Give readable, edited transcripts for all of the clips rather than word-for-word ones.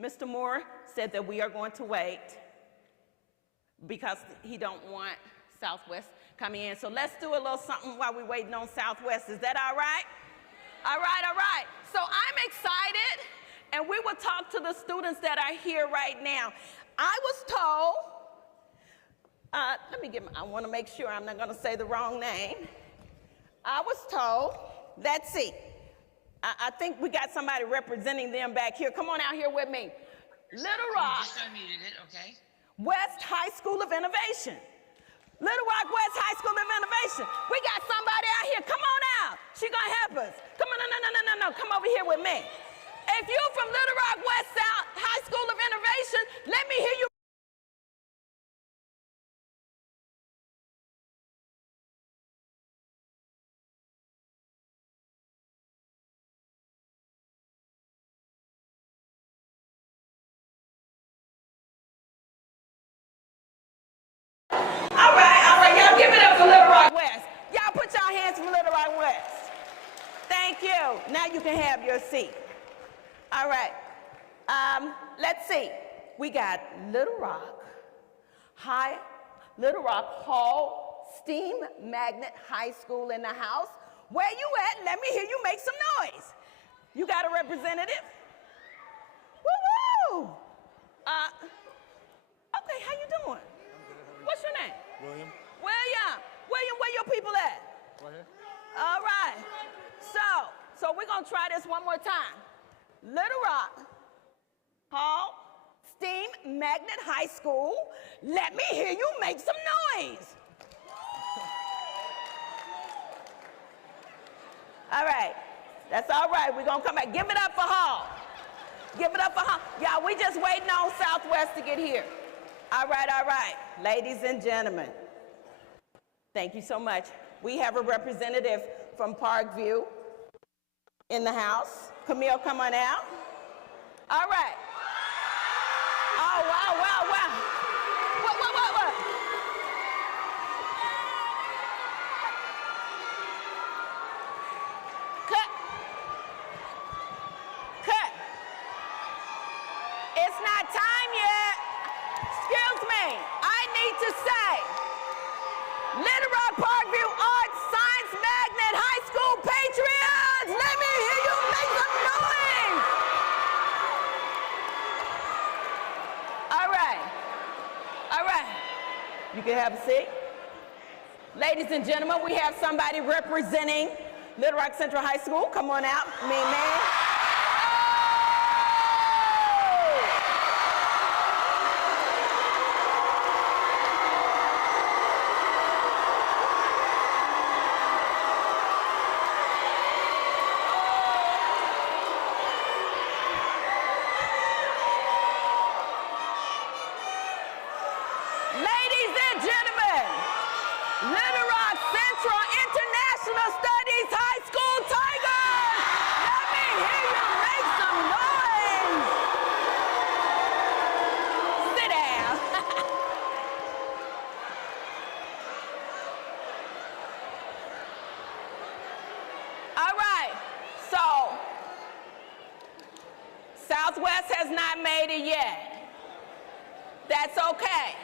Mr. Moore said that we are going to wait because he don't want Southwest coming in. So let's do a little something while we're waiting on Southwest. Is that all right? All right, all right. So I'm excited, and we will talk to the students that are here right now. I was told, I want to make sure I'm not going to say the wrong name. I was told, let's see. I think we got somebody representing them back here. Come on out here with me. Little Rock. You just unmuted it, okay. West High School of Innovation. Little Rock West High School of Innovation. We got somebody out here. Come on out. She gonna help us. Come on, no. Come over here with me. If you from Little Rock West South High School of Innovation, let me hear you. All right, y'all give it up for Little Rock West. Y'all put y'all hands for Little Rock West. Thank you. Now you can have your seat. All right, let's see. We got Little Rock Hall Steam Magnet High School in the house. Where you at? Let me hear you make some noise. You got a representative? Woo-woo! Okay, how you doing? What's your name? William. William, where your people at? Right here. All right. So we're going to try this one more time. Little Rock Hall Steam Magnet High School. Let me hear you make some noise. All right. That's all right. We're going to come back. Give it up for Hall. Give it up for Hall. Y'all, we just waiting on Southwest to get here. All right. Ladies and gentlemen, thank you so much. We have a representative from Parkview in the house. Camille, come on out. All right. Oh, wow. What? Cut. It's not time yet. Excuse me. I need to say, Little Rock Parkview Arts Science Magnet High School Patriots, let me hear you make some noise. All right. You can have a seat. Ladies and gentlemen, we have somebody representing Little Rock Central High School. Come on out, man. Ladies and gentlemen, Little Rock Central International Studies High School Tigers, let me hear you make some noise. Sit down. All right, so Southwest has not made it yet. That's okay.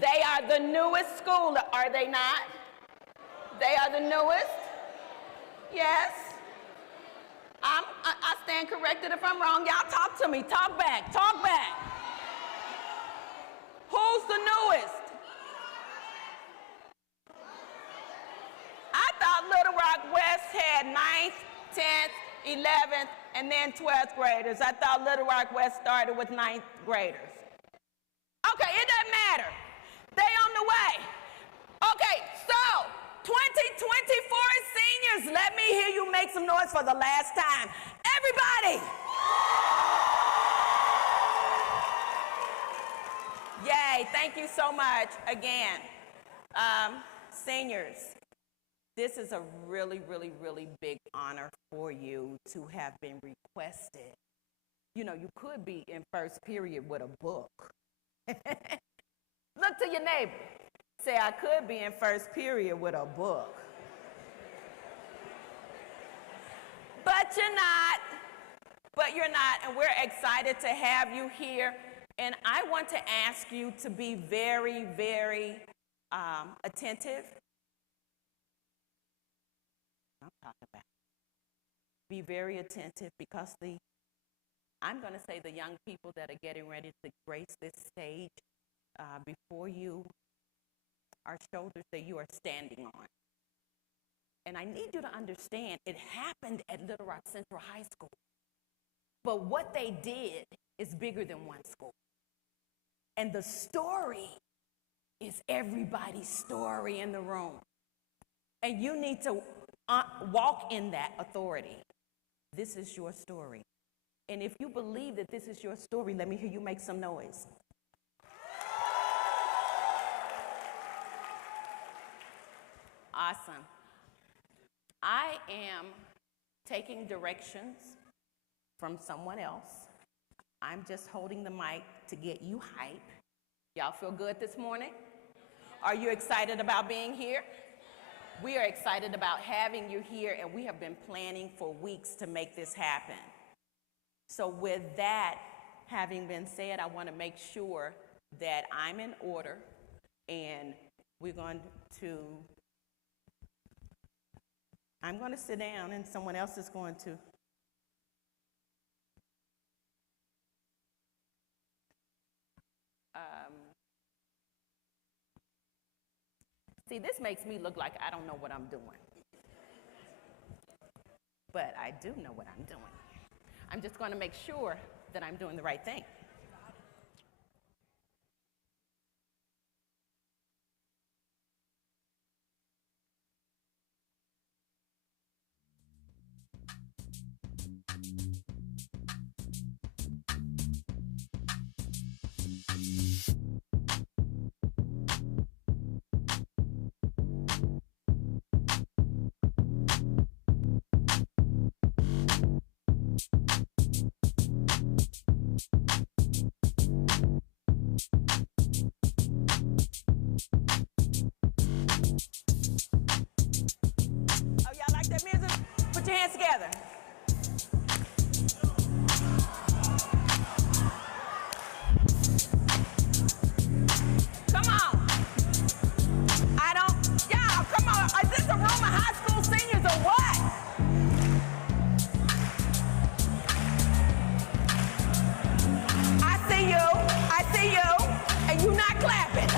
They are the newest school, are they not? They are the newest? Yes. I stand corrected if I'm wrong. Y'all talk to me. Talk back. Who's the newest? I thought Little Rock West had 9th, 10th, 11th, and then 12th graders. I thought Little Rock West started with 9th graders. Okay, it doesn't matter. They on the way. Okay, so 2024 seniors, let me hear you make some noise for the last time. Everybody. Yay, thank you so much again. Seniors, this is a really big honor for you to have been requested. You know, you could be in first period with a book. Look to your neighbor. Say, I could be in first period with a book. But you're not. but you're not, and we're excited to have you here. And I want to ask you to be very, very attentive. I'm talking about. Be very attentive because I'm going to say the young people that are getting ready to grace this stage before you are shoulders that you are standing on. And I need you to understand it happened at Little Rock Central High School. But what they did is bigger than one school. And the story is everybody's story in the room. And you need to walk in that authority. This is your story. And if you believe that this is your story, let me hear you make some noise. Awesome. I am taking directions from someone else. I'm just holding the mic to get you hype. Y'all feel good this morning? Are you excited about being here? We are excited about having you here, and we have been planning for weeks to make this happen. So with that having been said, I want to make sure that I'm in order, and I'm going to sit down, and someone else is going to. See, this makes me look like I don't know what I'm doing. But I do know what I'm doing. I'm just going to make sure that I'm doing the right thing. Together. Come on. Y'all, come on. Is this a room of high school seniors or what? I see you, and you not clapping.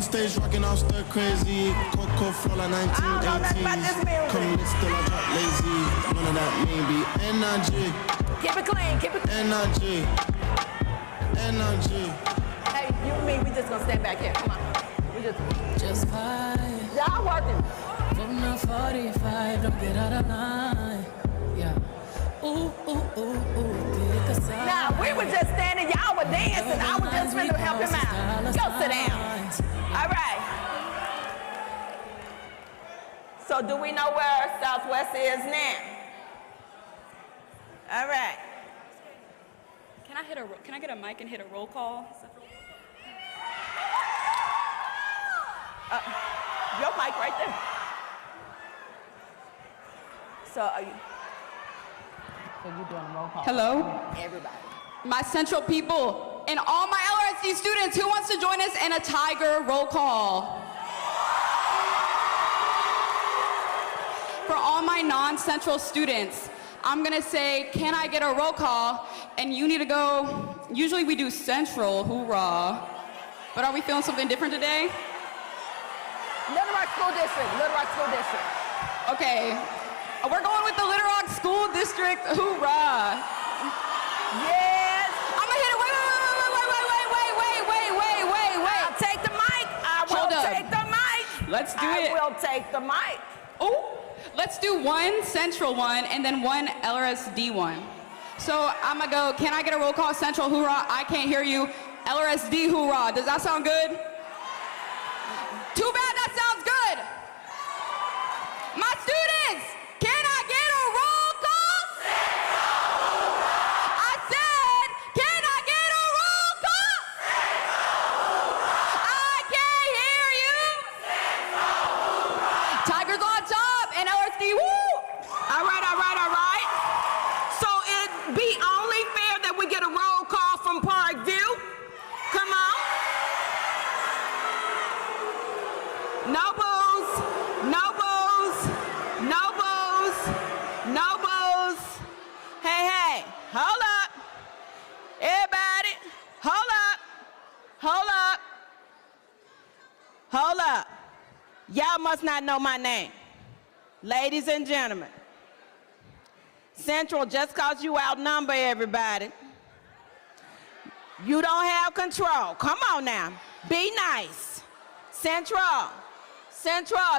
Stage rocking, I'll stir crazy. Coco Flola 1980s. Come lit, still I drop lazy. None of that maybe. Energy. Keep it clean, keep it clean. Energy. Energy. Hey, you and me, we just gonna stand back here. Come on. We just fine. Y'all working. From the 45, don't get out of line. Yeah. Ooh, ooh, ooh, ooh. Pick a side. Now, we were just standing, y'all were dancing. I was just finna help him out. Go sit down. All right. So do we know where Southwest is now? All right. Can I get a mic and hit a roll call? Your mic right there. So are you doing a roll call? Hello? Everybody. My Central people, And all my LRSD students, who wants to join us in a tiger roll call? For all my non-central students, I'm gonna say, can I get a roll call? And you need to go, usually we do central, hoorah. But are we feeling something different today? Little Rock School District, Little Rock School District. Okay, we're going with the Little Rock School District, hoorah. Yes. I'm gonna hit it, wait. I'll take the mic. I will take the mic. Let's do it. I will take the mic. Oh, let's do one central one and then one LRSD one. So I'm gonna go, can I get a roll call? Central, hoorah. I can't hear you. LRSD, hoorah. Does that sound good? Too bad that sounds good. My students, can I get a roll call? I said, can I get a roll call? I can't hear you. Tigers on top and LRSD, woo! All right. So it'd be only fair that we get a roll call from Parkview. Come on. No booze. Hey, hold up. Everybody, hold up. Y'all must not know my name. Ladies and gentlemen, Central, just cause you outnumber everybody, you don't have control. Come on now, be nice. Central,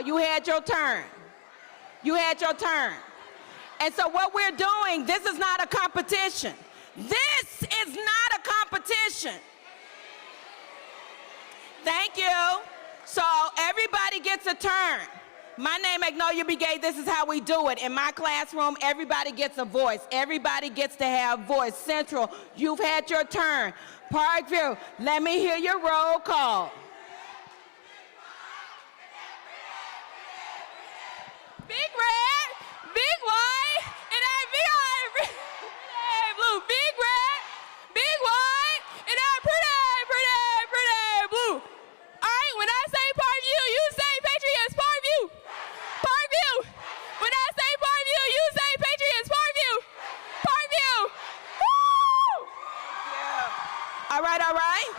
you had your turn. And so what we're doing, this is not a competition. This is not a competition. Thank you. So everybody gets a turn. My name, Magnolia Brigade, this is how we do it. In my classroom, everybody gets a voice. Everybody gets to have voice. Central, you've had your turn. Parkview, let me hear your roll call. Big red, big white, and that big blue. Big red, big white, and that pretty blue. All right, when I say Parkview, you say Patriots, Parkview. Parkview. When I say Parkview, you say Patriots, Parkview. Parkview. Woo! All right.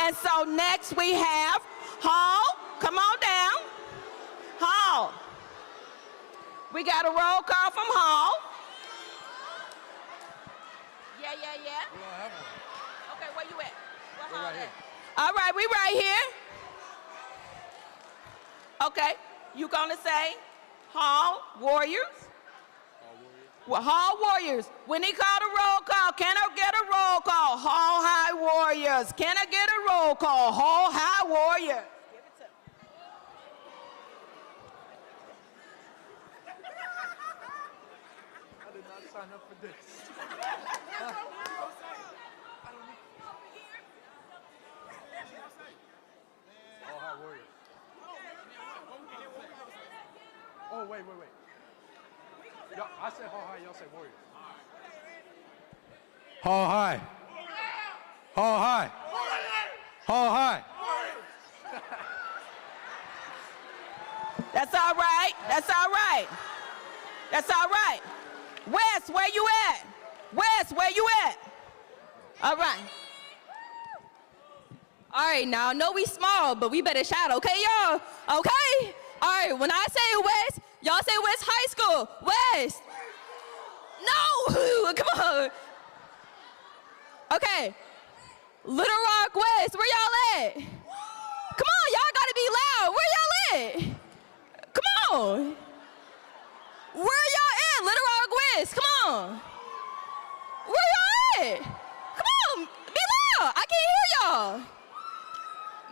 And so next we have Hall. Come on down. Hall. We got a roll call from Hall. Yeah. Okay, where you at? Where Hall at? All right, we right here. Okay, you gonna say Hall Warriors? Well, Hall Warriors. When he called a roll call, can I get a roll call? Hall High Warriors. Can I get a roll call? Hall High Warriors. Give it to me. I did not sign up for this. All High Warriors. Oh, wait. I say Hall High, y'all say Warriors. Hall High. Hall High. Hall High. That's all right. West, where you at? All right. All right, now I know we small, but we better shout, okay, y'all? Okay? All right, when I say West, y'all say West High School. West. No, come on. Okay. Little Rock West, where y'all at? Come on, y'all gotta be loud. Where y'all at? Come on. Where y'all at? Little Rock West, come on. Where y'all at? Come on, be loud. I can't hear y'all.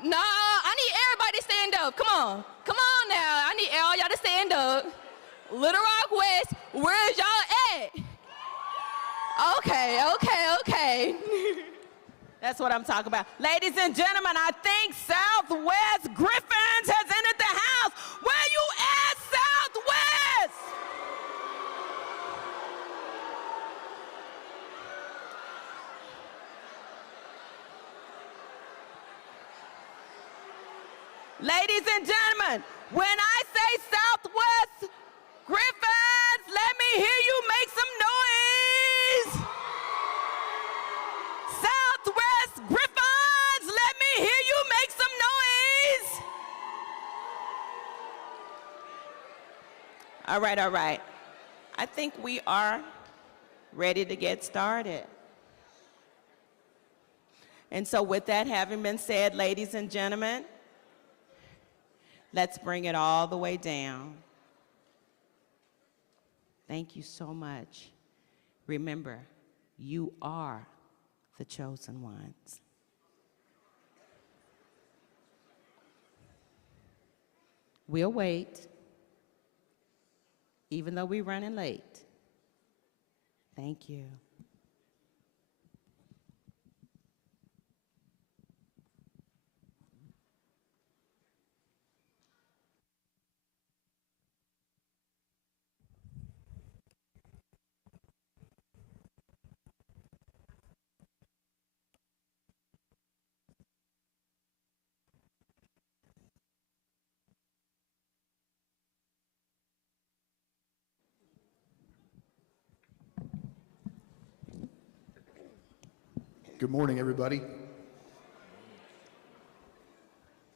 Nah, I need everybody to stand up. Come on now. I need all y'all to stand up. Little Rock West, where's y'all at? Okay. That's what I'm talking about. Ladies and gentlemen, I think Southwest Griffins has entered the house. Where you at, Southwest? Ladies and gentlemen, when I say Southwest Griffins, let me hear you make some noise. Southwest Griffins, let me hear you make some noise. All right, all right. I think we are ready to get started. And so with that having been said, ladies and gentlemen, let's bring it all the way down. Thank you so much. Remember, you are the chosen ones. We'll wait, even though we're running late. Thank you. Good morning, everybody.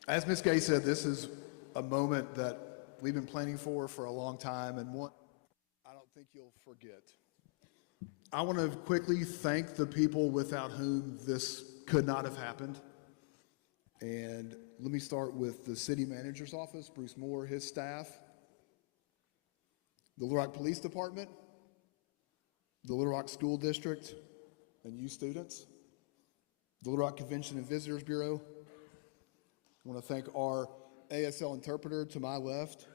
As Ms. Gay said, this is a moment that we've been planning for a long time, and one I don't think you'll forget. I want to quickly thank the people without whom this could not have happened. And let me start with the city manager's office, Bruce Moore, his staff, the Little Rock Police Department, the Little Rock School District, and you students, the Little Rock Convention and Visitors Bureau. I want to thank our ASL interpreter to my left,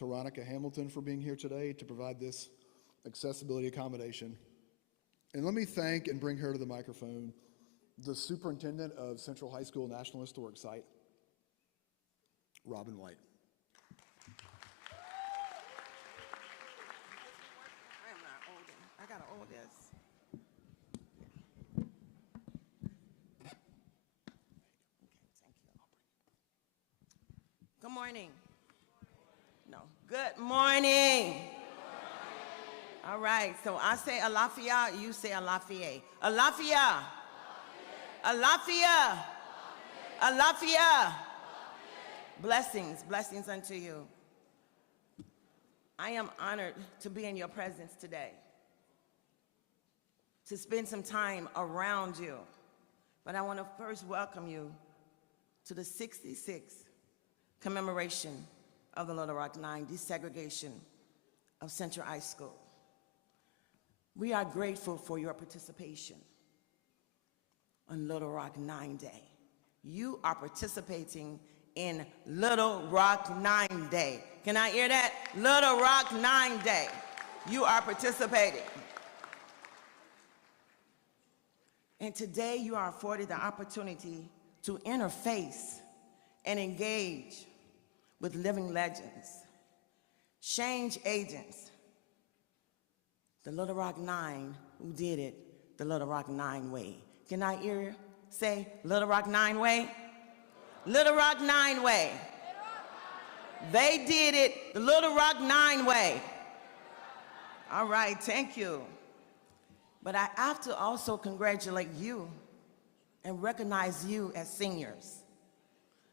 Taronica Hamilton, for being here today to provide this accessibility accommodation. And let me thank and bring her to the microphone, the superintendent of Central High School National Historic Site, Robin White. I am not holding. I gotta hold this. Good morning. No. Good morning. All right. So I say Alafia, you say Alafia. Alafia. Alafia. Alafia. Blessings. Blessings unto you. I am honored to be in your presence today, to spend some time around you. But I want to first welcome you to the 66th commemoration of the Little Rock 9 desegregation of Central High School. We are grateful for your participation on Little Rock 9 Day. You are participating in Little Rock 9 Day. Can I hear that? Little Rock 9 Day. You are participating. And today you are afforded the opportunity to interface and engage with living legends, change agents, the Little Rock 9 who did it the Little Rock 9 way. Can I hear say Little Rock 9 way? Little Rock 9 way. They did it the Little Rock 9 way. All right, thank you. But I have to also congratulate you and recognize you as seniors.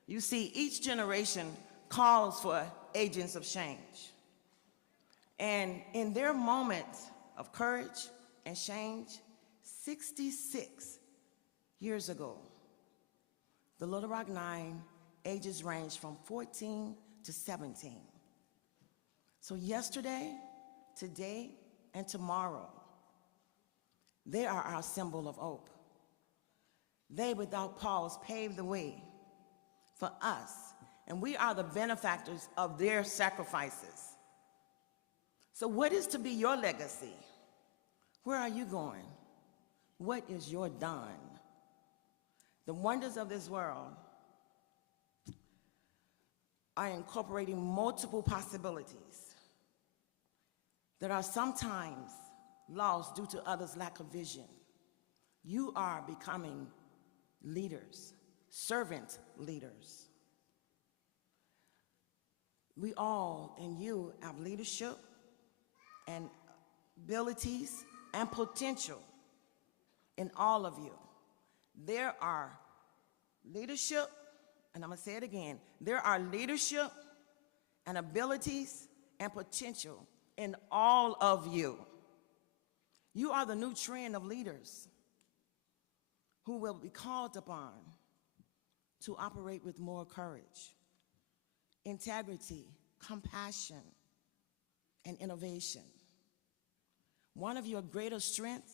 You see, each generation calls for agents of change. And in their moments of courage and change, 66 years ago, the Little Rock 9 ages range from 14 to 17. So yesterday, today, and tomorrow, they are our symbol of hope. They, without pause, paved the way for us, and we are the benefactors of their sacrifices. So what is to be your legacy? Where are you going? What is your done? The wonders of this world are incorporating multiple possibilities that are sometimes lost due to others' lack of vision. You are becoming leaders, servant leaders. We all, and you, have leadership and abilities and potential in all of you. There are leadership, and I'm gonna say it again, there are leadership and abilities and potential in all of you. You are the new trend of leaders who will be called upon to operate with more courage, integrity, compassion, and innovation. One of your greatest strengths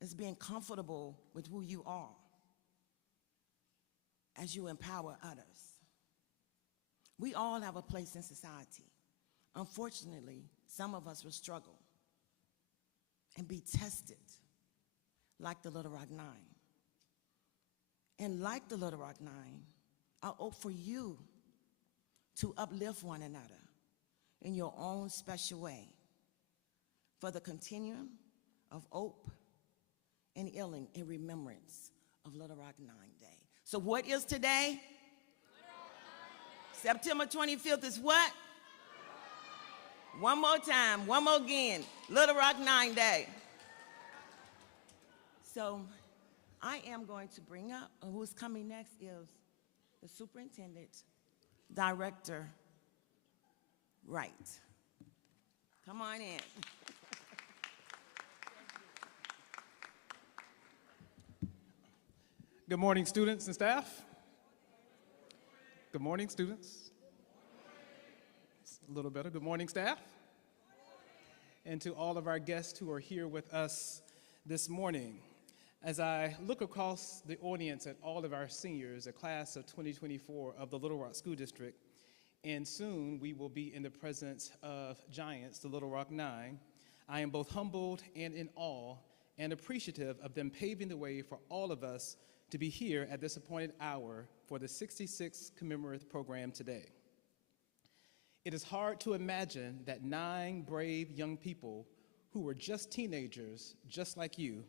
is being comfortable with who you are as you empower others. We all have a place in society. Unfortunately, some of us will struggle and be tested like the Little Rock Nine. And like the Little Rock Nine, I hope for you to uplift one another in your own special way for the continuum of hope and healing in remembrance of Little Rock 9 Day. So what is today? September 25th is what? One more time, one more again, Little Rock 9 Day. So I am going to bring up, who's coming next is the Superintendent, Director Wright. Come on in. Good morning, students and staff. Good morning, students. It's a little better. Good morning, staff. And to all of our guests who are here with us this morning. As I look across the audience at all of our seniors, a class of 2024 of the Little Rock School District, and soon we will be in the presence of giants, the Little Rock Nine, I am both humbled and in awe and appreciative of them paving the way for all of us to be here at this appointed hour for the 66th commemorative program today. It is hard to imagine that 9 brave young people who were just teenagers, just like you,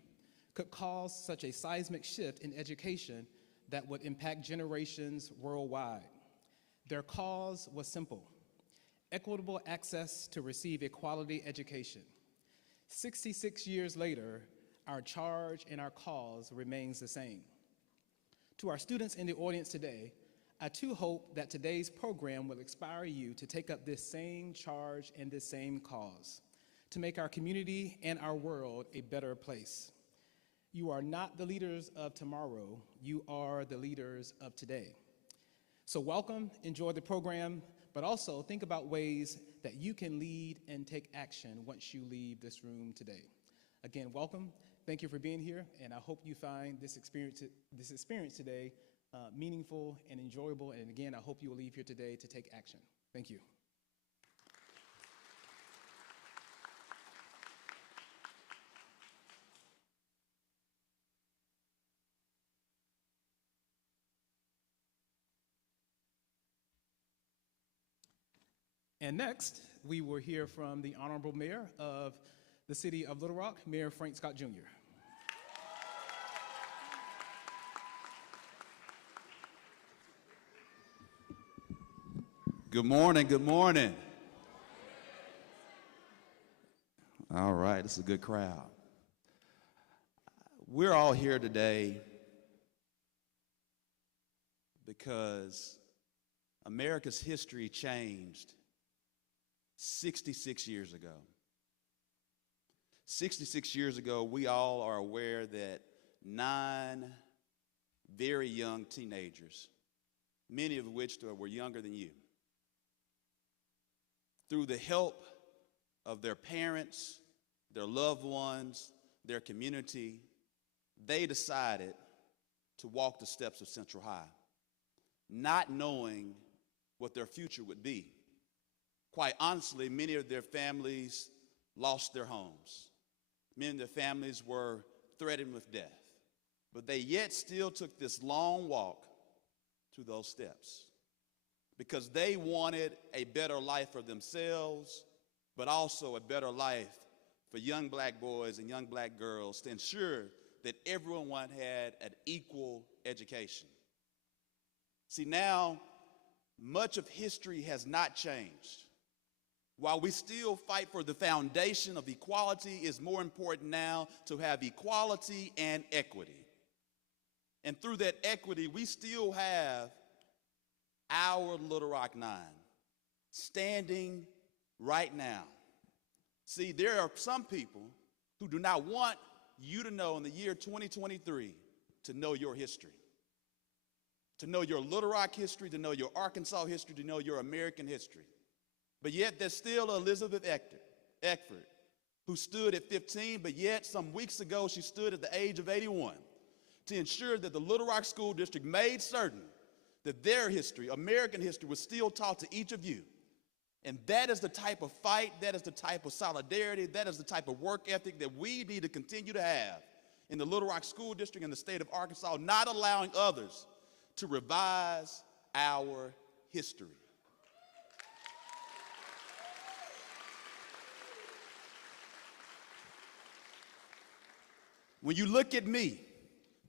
could cause such a seismic shift in education that would impact generations worldwide. Their cause was simple: equitable access to receive a quality education. 66 years later, our charge and our cause remains the same. To our students in the audience today, I too hope that today's program will inspire you to take up this same charge and this same cause, to make our community and our world a better place. You are not the leaders of tomorrow, you are the leaders of today. So welcome, enjoy the program, but also think about ways that you can lead and take action once you leave this room today. Again, welcome, thank you for being here, and I hope you find this experience today meaningful and enjoyable, and again, I hope you will leave here today to take action. Thank you. And next, we will hear from the Honorable Mayor of the City of Little Rock, Mayor Frank Scott Jr. Good morning, good morning. All right, this is a good crowd. We're all here today because America's history changed 66 years ago. 66 years ago, we all are aware that 9 very young teenagers, many of which were younger than you, through the help of their parents, their loved ones, their community, they decided to walk the steps of Central High, not knowing what their future would be. Quite honestly, many of their families lost their homes. Many of their families were threatened with death. But they yet still took this long walk to those steps because they wanted a better life for themselves, but also a better life for young black boys and young black girls, to ensure that everyone had an equal education. See, now much of history has not changed. While we still fight for the foundation of equality, it's more important now to have equality and equity. And through that equity, we still have our Little Rock Nine standing right now. See, there are some people who do not want you to know in the year 2023 to know your history, to know your Little Rock history, to know your Arkansas history, to know your American history. But yet there's still Elizabeth Eckford, who stood at 15, but yet some weeks ago she stood at the age of 81 to ensure that the Little Rock School District made certain that their history, American history, was still taught to each of you. And that is the type of fight, that is the type of solidarity, that is the type of work ethic that we need to continue to have in the Little Rock School District and the state of Arkansas, not allowing others to revise our history. When you look at me,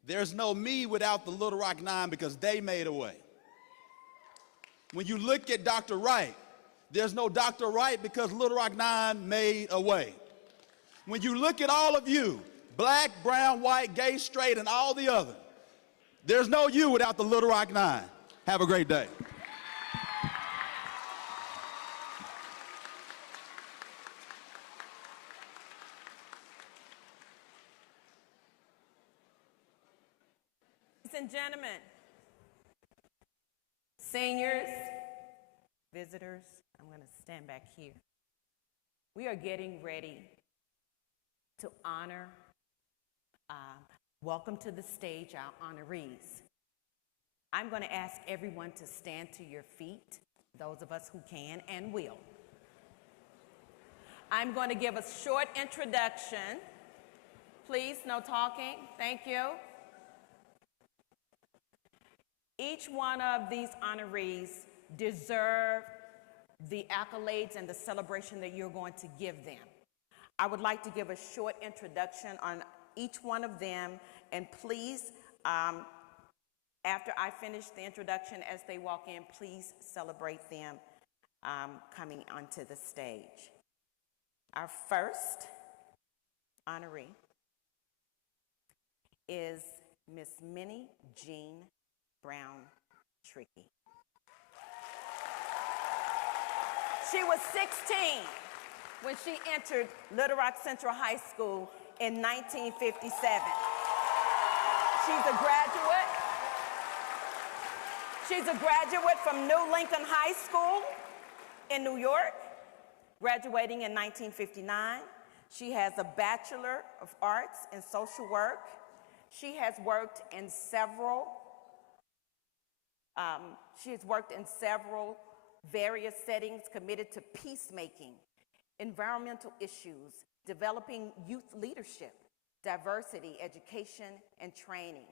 there's no me without the Little Rock Nine because they made a way. When you look at Dr. Wright, there's no Dr. Wright because Little Rock Nine made a way. When you look at all of you, black, brown, white, gay, straight, and all the other, there's no you without the Little Rock Nine. Have a great day. Ladies and gentlemen, seniors, visitors, I'm going to stand back here. We are getting ready to honor, welcome to the stage our honorees. I'm going to ask everyone to stand to your feet, those of us who can and will. I'm going to give a short introduction. Please, no talking. Thank you. Each one of these honorees deserve the accolades and the celebration that you're going to give them. I would like to give a short introduction on each one of them, and please, after I finish the introduction, as they walk in, please celebrate them coming onto the stage. Our first honoree is Miss Minnie Jean Brown Trickey. She was 16 when she entered Little Rock Central High School in 1957. She's a graduate. She's a graduate from New Lincoln High School in New York, graduating in 1959. She has a Bachelor of Arts in Social Work. She has worked in several various settings committed to peacemaking, environmental issues, developing youth leadership, diversity, education, and training,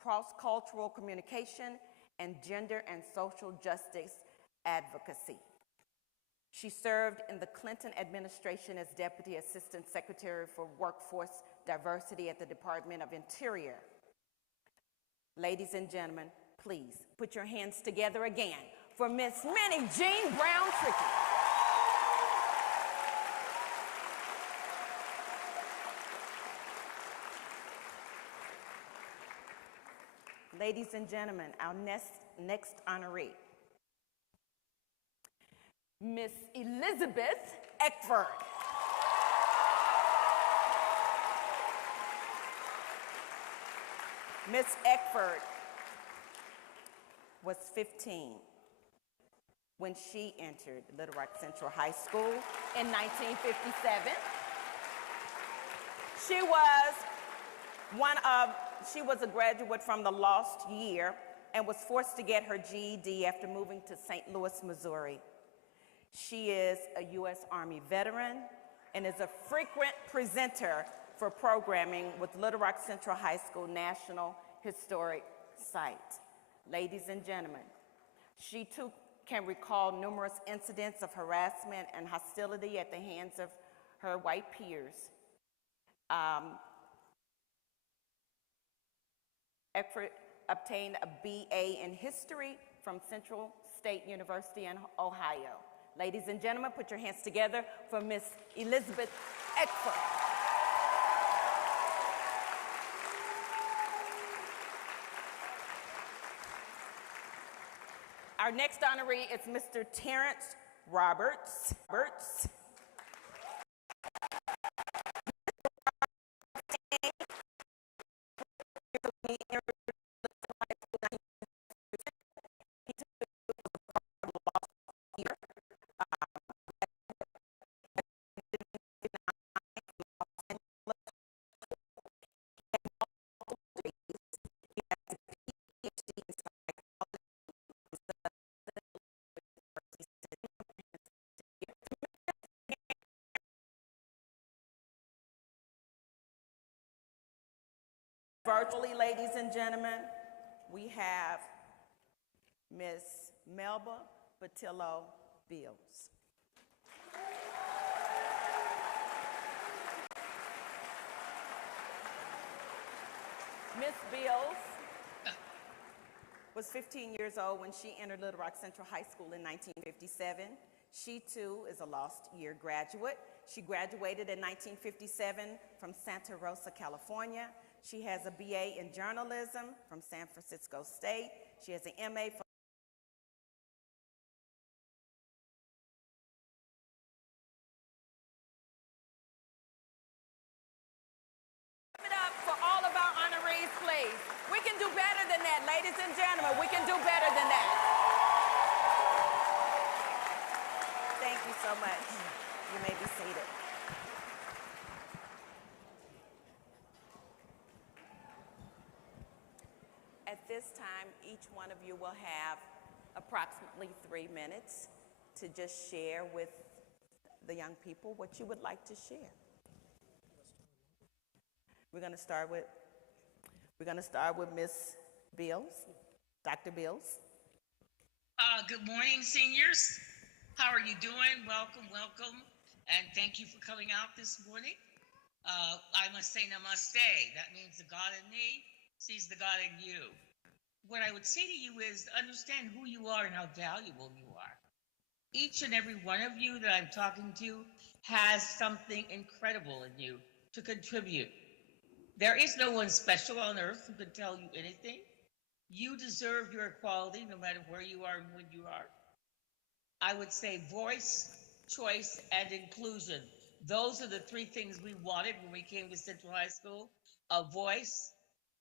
cross-cultural communication, and gender and social justice advocacy. She served in the Clinton administration as Deputy Assistant Secretary for Workforce Diversity at the Department of Interior. Ladies and gentlemen, please put your hands together again for Miss Minnie Jean Brown Trickey. Ladies and gentlemen, our next honoree, Miss Elizabeth Eckford. Miss Eckford was 15 when she entered Little Rock Central High School in 1957. She was a graduate from the Lost Year and was forced to get her GED after moving to St. Louis, Missouri. She is a U.S. Army veteran and is a frequent presenter for programming with Little Rock Central High School National Historic Site. Ladies and gentlemen, she too can recall numerous incidents of harassment and hostility at the hands of her white peers. Eckford obtained a BA in history from Central State University in Ohio. Ladies and gentlemen, put your hands together for Miss Elizabeth Eckford. Our next honoree is Mr. Terrence Roberts. Virtually, ladies and gentlemen, we have Miss Melba Patillo Beals. Miss Beals was 15 years old when she entered Little Rock Central High School in 1957. She too is a lost year graduate. She graduated in 1957 from Santa Rosa, California. She has a BA in journalism from San Francisco State. She has an MA from Give it up for all of our honorees, please. We can do better than that, ladies and gentlemen. We can do better than that. Thank you so much. You may be seated. At this time, each one of you will have approximately 3 minutes to just share with the young people what you would like to share. We're going to start with Miss Beals, Dr. Beals. Good morning, seniors. How are you doing? Welcome, welcome, and thank you for coming out this morning. I must say namaste. That means the God in me sees the God in you. What I would say to you is understand who you are and how valuable you are. Each and every one of you that I'm talking to has something incredible in you to contribute. There is no one special on earth who can tell you anything. You deserve your equality no matter where you are and when you are. I would say voice, choice, and inclusion. Those are the 3 things we wanted when we came to Central High School. A voice.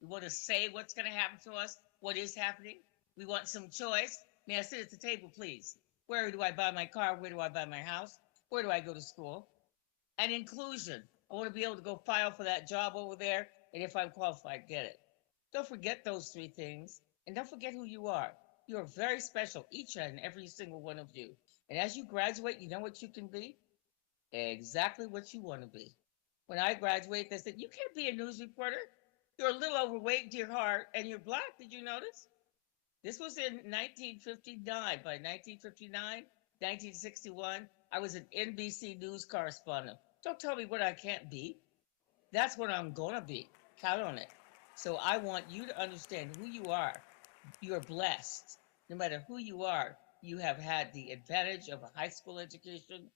We want to say what's going to happen to us, what is happening. We want some choice. May I sit at the table, please? Where do I buy my car? Where do I buy my house? Where do I go to school? And inclusion. I want to be able to go file for that job over there, and if I'm qualified, get it. Don't forget those 3 things, and don't forget who you are. You are very special, each and every single one of you. And as you graduate, you know what you can be? Exactly what you want to be. When I graduated, they said, you can't be a news reporter. You're a little overweight, dear heart, and you're Black. Did you notice? This was in 1959. By 1959, 1961, I was an NBC News correspondent. Don't tell me what I can't be. That's what I'm going to be. Count on it. So I want you to understand who you are. You are blessed. No matter who you are, you have had the advantage of a high school education.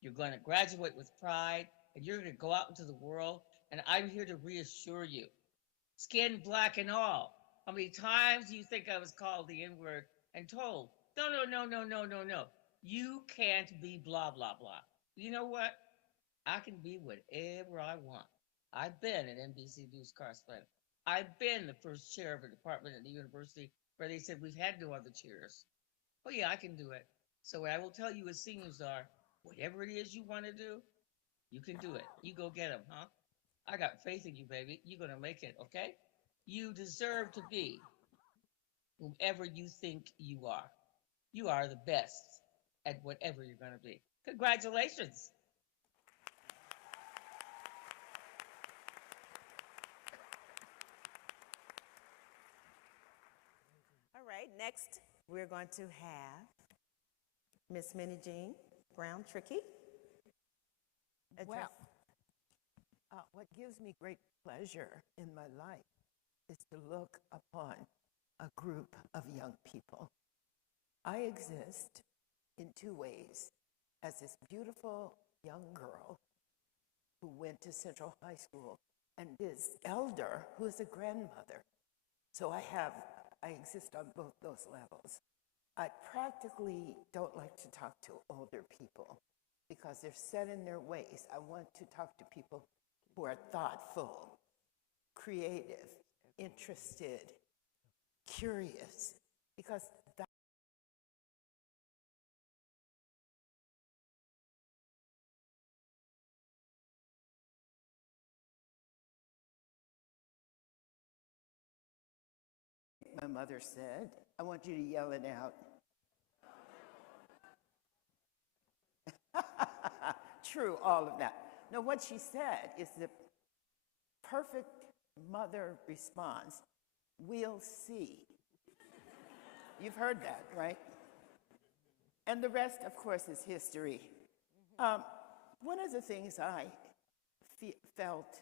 You're going to graduate with pride, and you're going to go out into the world, and I'm here to reassure you. Skin black and all. How many times do you think I was called the N-word and told, no. You can't be blah, blah, blah. You know what? I can be whatever I want. I've been an NBC News correspondent. I've been the first chair of a department at the university where they said we've had no other chairs. Oh yeah, I can do it. So what I will tell you as seniors are, whatever it is you want to do, you can do it. You go get them, huh? I got faith in you, baby. You're going to make it, okay? You deserve to be whomever you think you are. You are the best at whatever you're going to be. Congratulations. All right, next we're going to have Miss Minnie Jean Brown-Trickey. Well, what gives me great pleasure in my life is to look upon a group of young people. I exist in two ways. As this beautiful young girl who went to Central High School, and this elder who is a grandmother. So I exist on both those levels. I practically don't like to talk to older people because they're set in their ways. I want to talk to people who are thoughtful, creative, interested, curious, because that my mother said, I want you to yell it out. True, all of that. No, what she said is the perfect mother response. We'll see. You've heard that, right? And the rest, of course, is history. One of the things I felt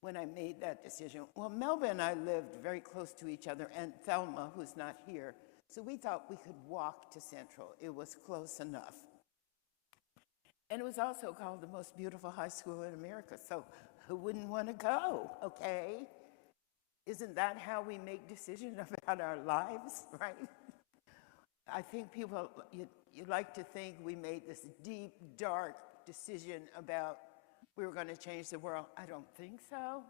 when I made that decision, well, Melba and I lived very close to each other, and Thelma, who's not here, so we thought we could walk to Central. It was close enough. And it was also called the most beautiful high school in America, so who wouldn't want to go, okay? Isn't that how we make decisions about our lives, right? I think people, you like to think we made this deep, dark decision about we were going to change the world. I don't think so.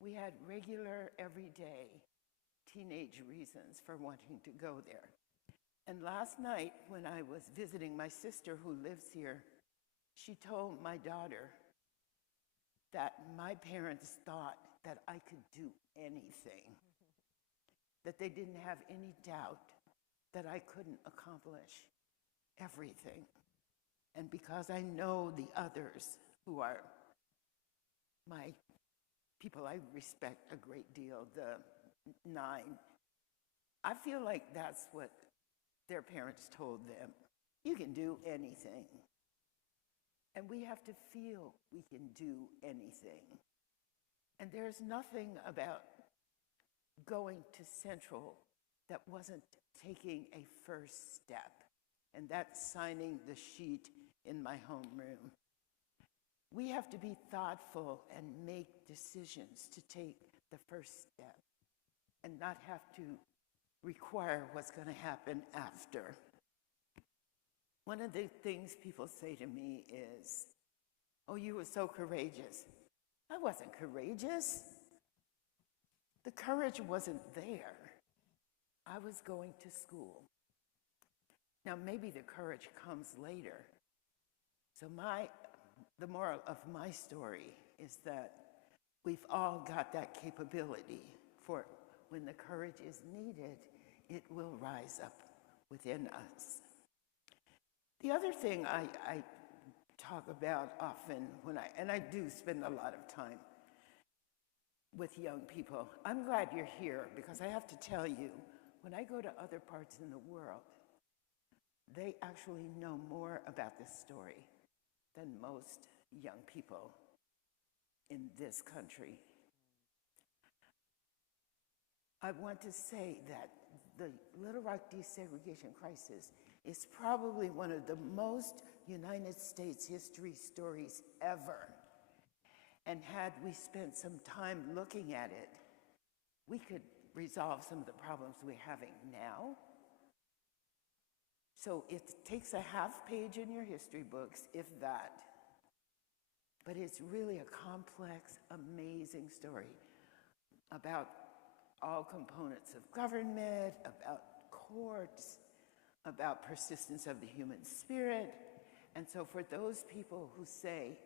We had regular, everyday teenage reasons for wanting to go there. And last night, when I was visiting my sister who lives here, she told my daughter that my parents thought that I could do anything, that they didn't have any doubt that I couldn't accomplish everything. And because I know the others who are my people I respect a great deal, the 9, I feel like that's what their parents told them. You can do anything. And we have to feel we can do anything. And there's nothing about going to Central that wasn't taking a first step, and that's signing the sheet in my homeroom. We have to be thoughtful and make decisions to take the first step and not have to require what's going to happen after. One of the things people say to me is, oh, you were so courageous. I wasn't courageous. The courage wasn't there. I was going to school. Now, maybe the courage comes later. So the moral of my story is that we've all got that capability for when the courage is needed, it will rise up within us. The other thing I talk about often and I do spend a lot of time with young people. I'm glad you're here because I have to tell you, when I go to other parts in the world, they actually know more about this story than most young people in this country. I want to say that the Little Rock desegregation crisis is probably one of the most United States history stories ever. And had we spent some time looking at it, we could resolve some of the problems we're having now. So it takes a half page in your history books, if that. But it's really a complex, amazing story about all components of government, about courts, about persistence of the human spirit. And so for those people who say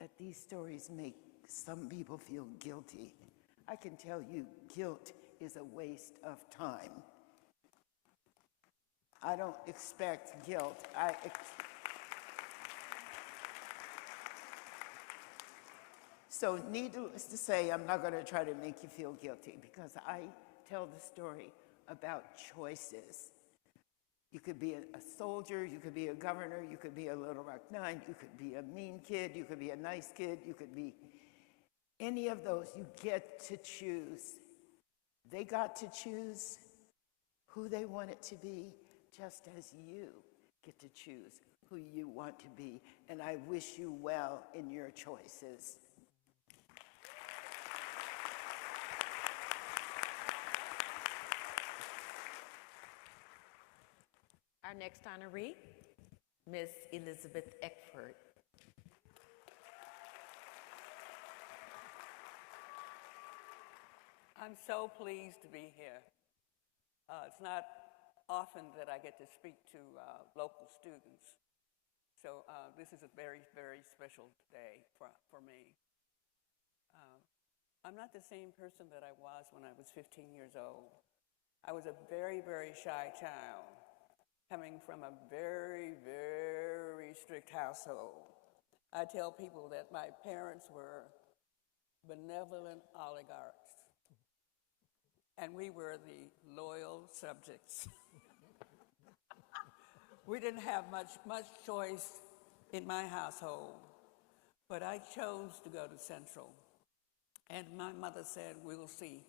that these stories make some people feel guilty, I can tell you guilt is a waste of time. I don't expect guilt. So needless to say, I'm not going to try to make you feel guilty because I tell the story about choices. You could be a soldier, you could be a governor, you could be a Little Rock 9, you could be a mean kid, you could be a nice kid, you could be any of those. You get to choose. They got to choose. who they want it to be, just as you get to choose who you want to be. And I wish you well in your choices. Our next honoree, Miss Elizabeth Eckford. I'm so pleased to be here. It's not often that I get to speak to local students. So this is a very, very special day for me. I'm not the same person that I was when I was 15 years old. I was a very, very shy child, coming from a very, very strict household. I tell people that my parents were benevolent oligarchs, and we were the loyal subjects. We didn't have much choice in my household, but I chose to go to Central. And my mother said, we'll see.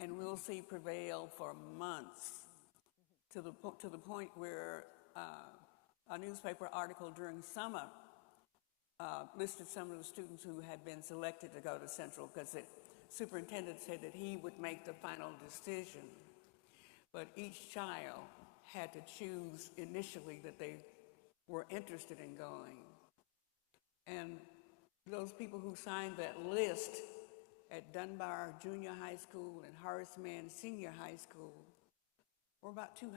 And we'll see prevailed for months, to the point where a newspaper article during summer listed some of the students who had been selected to go to Central, because the superintendent said that he would make the final decision. But each child had to choose initially that they were interested in going. And those people who signed that list at Dunbar Junior High School and Horace Mann Senior High School were about 200.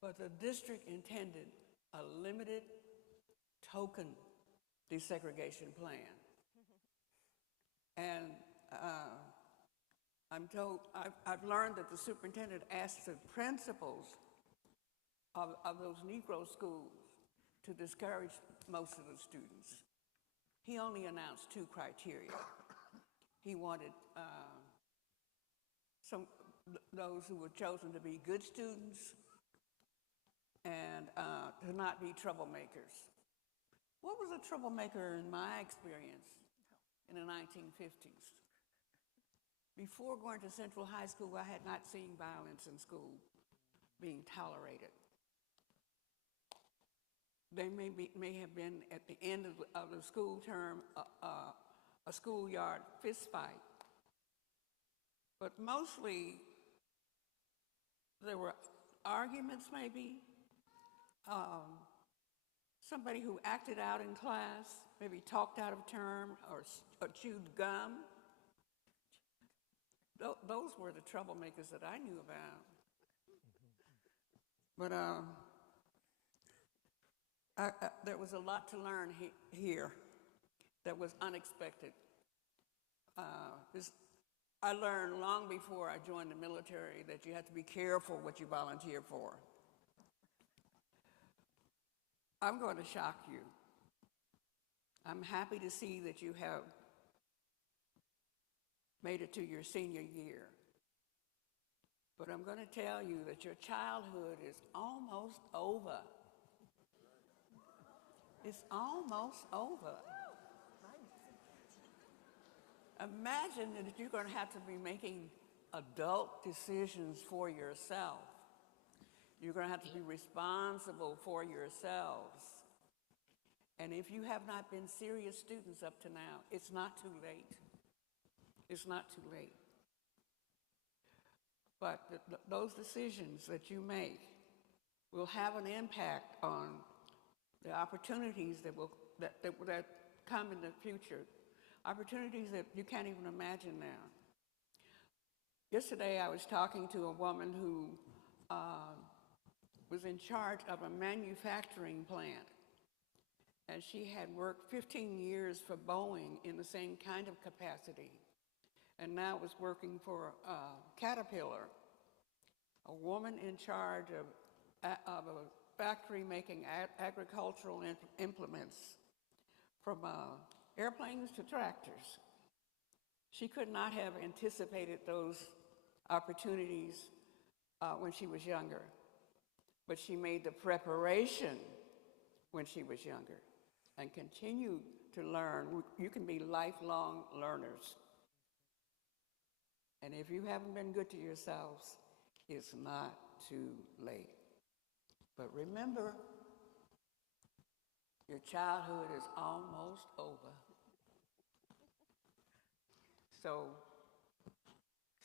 But the district intended a limited token desegregation plan. And I've learned that the superintendent asked the principals of those Negro schools to discourage most of the students. He only announced 2 criteria. He wanted those who were chosen to be good students and to not be troublemakers. What was a troublemaker in my experience in the 1950s? Before going to Central High School, I had not seen violence in school being tolerated. There may have been, at the end of the school term, a schoolyard fist fight. But mostly, there were arguments maybe, somebody who acted out in class, maybe talked out of term or chewed gum. Those were the troublemakers that I knew about. But there was a lot to learn here that was unexpected. I learned long before I joined the military that you have to be careful what you volunteer for. I'm going to shock you. I'm happy to see that you have made it to your senior year. But I'm going to tell you that your childhood is almost over. It's almost over. Imagine that you're going to have to be making adult decisions for yourself. You're going to have to be responsible for yourselves. And if you have not been serious students up to now, it's not too late. It's not too late. But those decisions that you make will have an impact on the opportunities that come in the future, opportunities that you can't even imagine now. Yesterday, I was talking to a woman who was in charge of a manufacturing plant, and she had worked 15 years for Boeing in the same kind of capacity, and now was working for Caterpillar, a woman in charge of a factory making agricultural implements, from airplanes to tractors. She could not have anticipated those opportunities when she was younger, but she made the preparation when she was younger and continued to learn. You can be lifelong learners. And if you haven't been good to yourselves, it's not too late. But remember, your childhood is almost over. So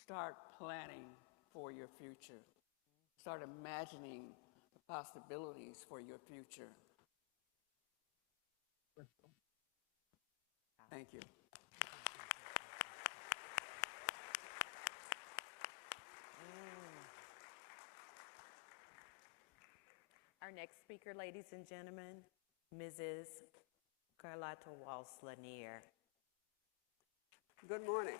start planning for your future. Start imagining the possibilities for your future. Thank you. Our next speaker, ladies and gentlemen, Mrs. Carlotta Walsh-Lanier. Good morning.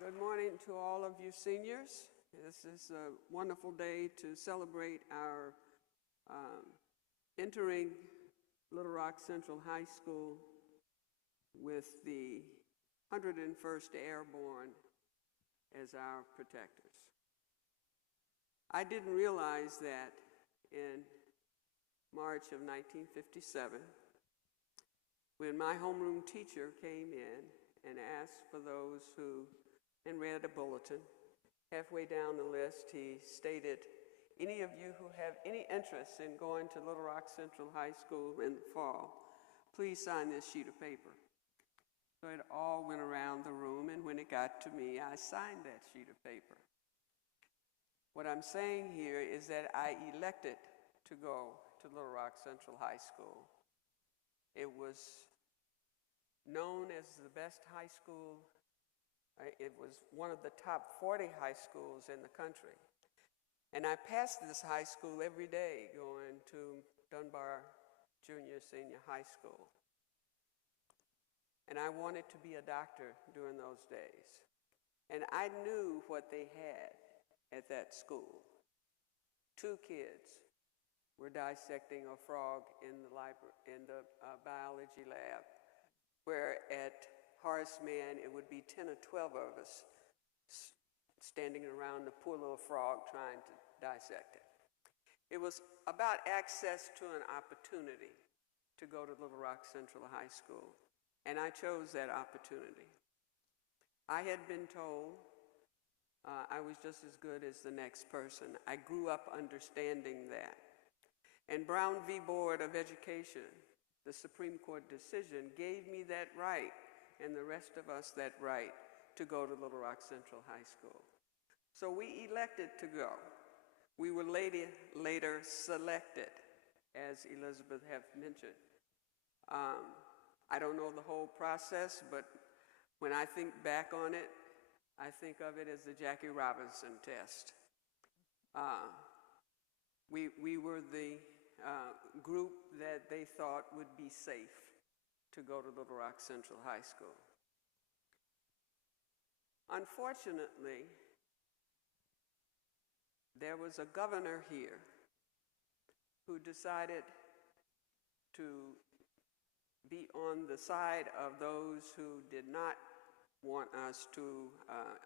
Good morning to all of you seniors. This is a wonderful day to celebrate our entering Little Rock Central High School with the 101st Airborne as our protectors. I didn't realize that in March of 1957, when my homeroom teacher came in and asked for those who, and read a bulletin, halfway down the list he stated, any of you who have any interest in going to Little Rock Central High School in the fall, please sign this sheet of paper. So it all went around the room, and when it got to me, I signed that sheet of paper. What I'm saying here is that I elected to go to Little Rock Central High School. It was known as the best high school. It was one of the top 40 high schools in the country. And I passed this high school every day going to Dunbar Junior Senior High School. And I wanted to be a doctor during those days. And I knew what they had at that school. 2 kids were dissecting a frog in the biology lab, where at Horace Mann it would be 10 or 12 of us standing around the poor little frog trying to dissect it. It was about access to an opportunity to go to Little Rock Central High School, and I chose that opportunity. I had been told I was just as good as the next person. I grew up understanding that. And Brown v. Board of Education, the Supreme Court decision, gave me that right, and the rest of us that right, to go to Little Rock Central High School. So we elected to go. We were later selected, as Elizabeth have mentioned. I don't know the whole process, but when I think back on it, I think of it as the Jackie Robinson test. We were the group that they thought would be safe to go to Little Rock Central High School. Unfortunately, there was a governor here who decided to be on the side of those who did not want us to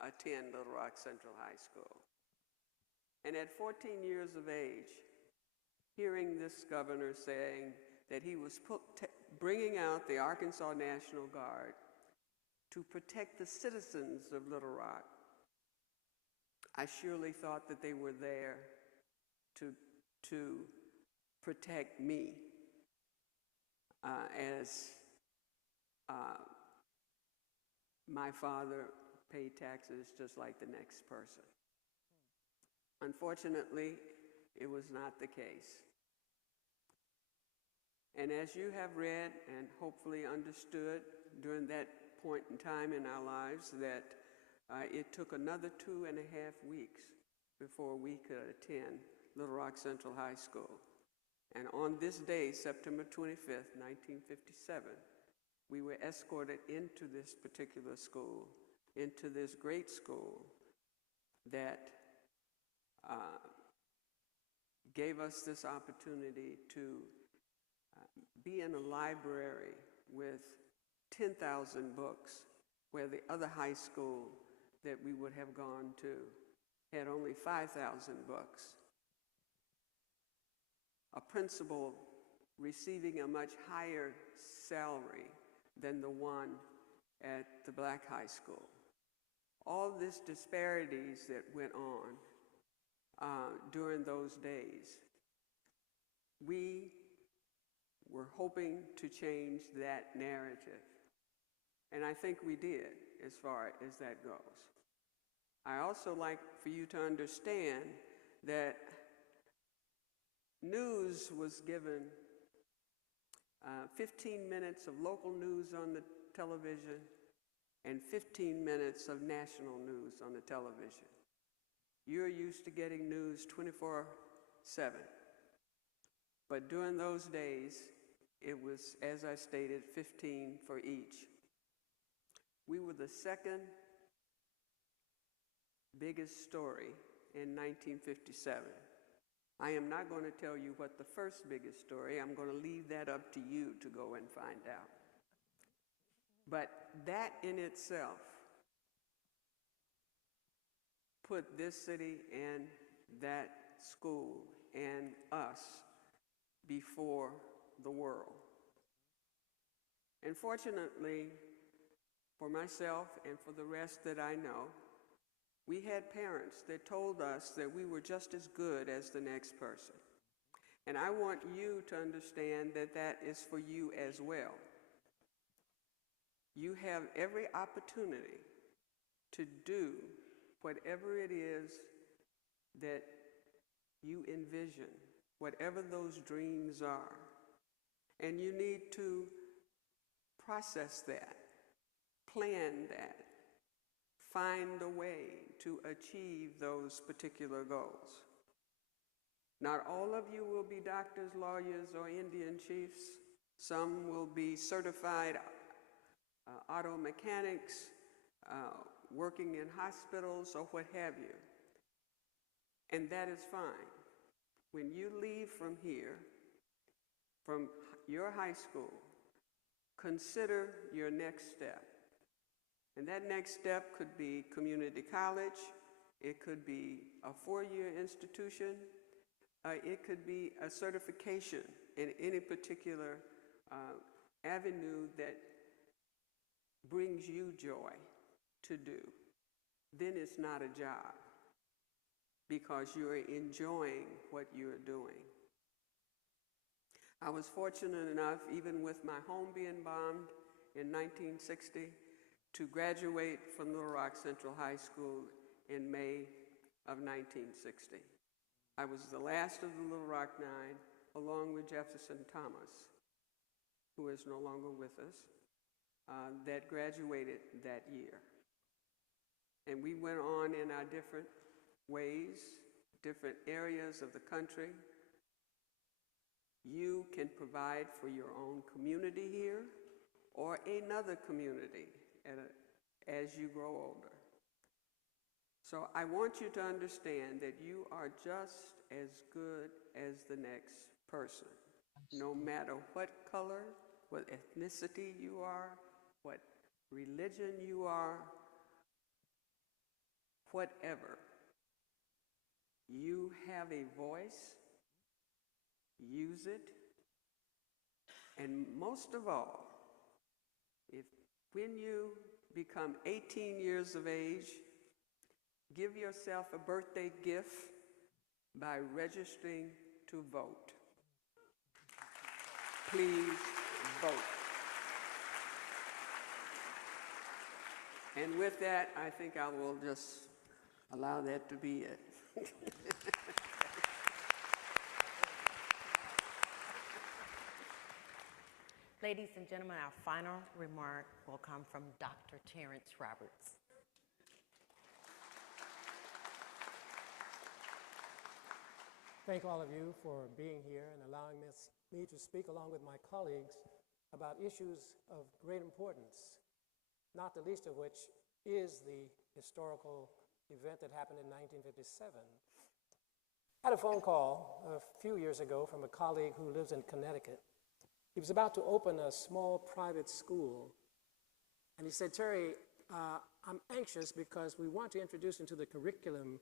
attend Little Rock Central High School. And at 14 years of age, hearing this governor saying that he was bringing out the Arkansas National Guard to protect the citizens of Little Rock, I surely thought that they were there to protect me as my father paid taxes just like the next person. Unfortunately, it was not the case. And as you have read and hopefully understood during that point in time in our lives, that it took another 2.5 weeks before we could attend Little Rock Central High School. And on this day, September 25th, 1957, we were escorted into this particular school, into this great school that gave us this opportunity to be in a library with 10,000 books, where the other high school that we would have gone to had only 5,000 books. A principal receiving a much higher salary than the one at the black high school. All this disparities that went on during those days, we were hoping to change that narrative. And I think we did, as far as that goes. I also like for you to understand that news was given 15 minutes of local news on the television and 15 minutes of national news on the television. You're used to getting news 24/7. But during those days, it was, as I stated, 15 for each. We were the second biggest story in 1957. I am not going to tell you what the first biggest story, I'm going to leave that up to you to go and find out. But that in itself put this city and that school and us before the world. And fortunately, for myself and for the rest that I know, we had parents that told us that we were just as good as the next person. And I want you to understand that that is for you as well. You have every opportunity to do whatever it is that you envision, whatever those dreams are. And you need to process that, plan that, find a way to achieve those particular goals. Not all of you will be doctors, lawyers, or Indian chiefs. Some will be certified auto mechanics, working in hospitals, or what have you. And that is fine. When you leave from here, from your high school, consider your next step. And that next step could be community college, it could be a four-year institution, it could be a certification in any particular avenue that brings you joy to do. Then it's not a job, because you're enjoying what you're doing. I was fortunate enough, even with my home being bombed in 1960, to graduate from Little Rock Central High School in May of 1960. I was the last of the Little Rock Nine, along with Jefferson Thomas, who is no longer with us, that graduated that year. And we went on in our different ways, different areas of the country. You can provide for your own community here or another community as you grow older. So I want you to understand that you are just as good as the next person, no matter what color, what ethnicity you are, what religion you are, whatever. You have a voice, use it, and most of all, when you become 18 years of age, give yourself a birthday gift by registering to vote. Please vote. And with that, I think I will just allow that to be it. Ladies and gentlemen, our final remark will come from Dr. Terrence Roberts. Thank all of you for being here and allowing me to speak along with my colleagues about issues of great importance, not the least of which is the historical event that happened in 1957. I had a phone call a few years ago from a colleague who lives in Connecticut. He was about to open a small private school, and he said, Terry, I'm anxious because we want to introduce into the curriculum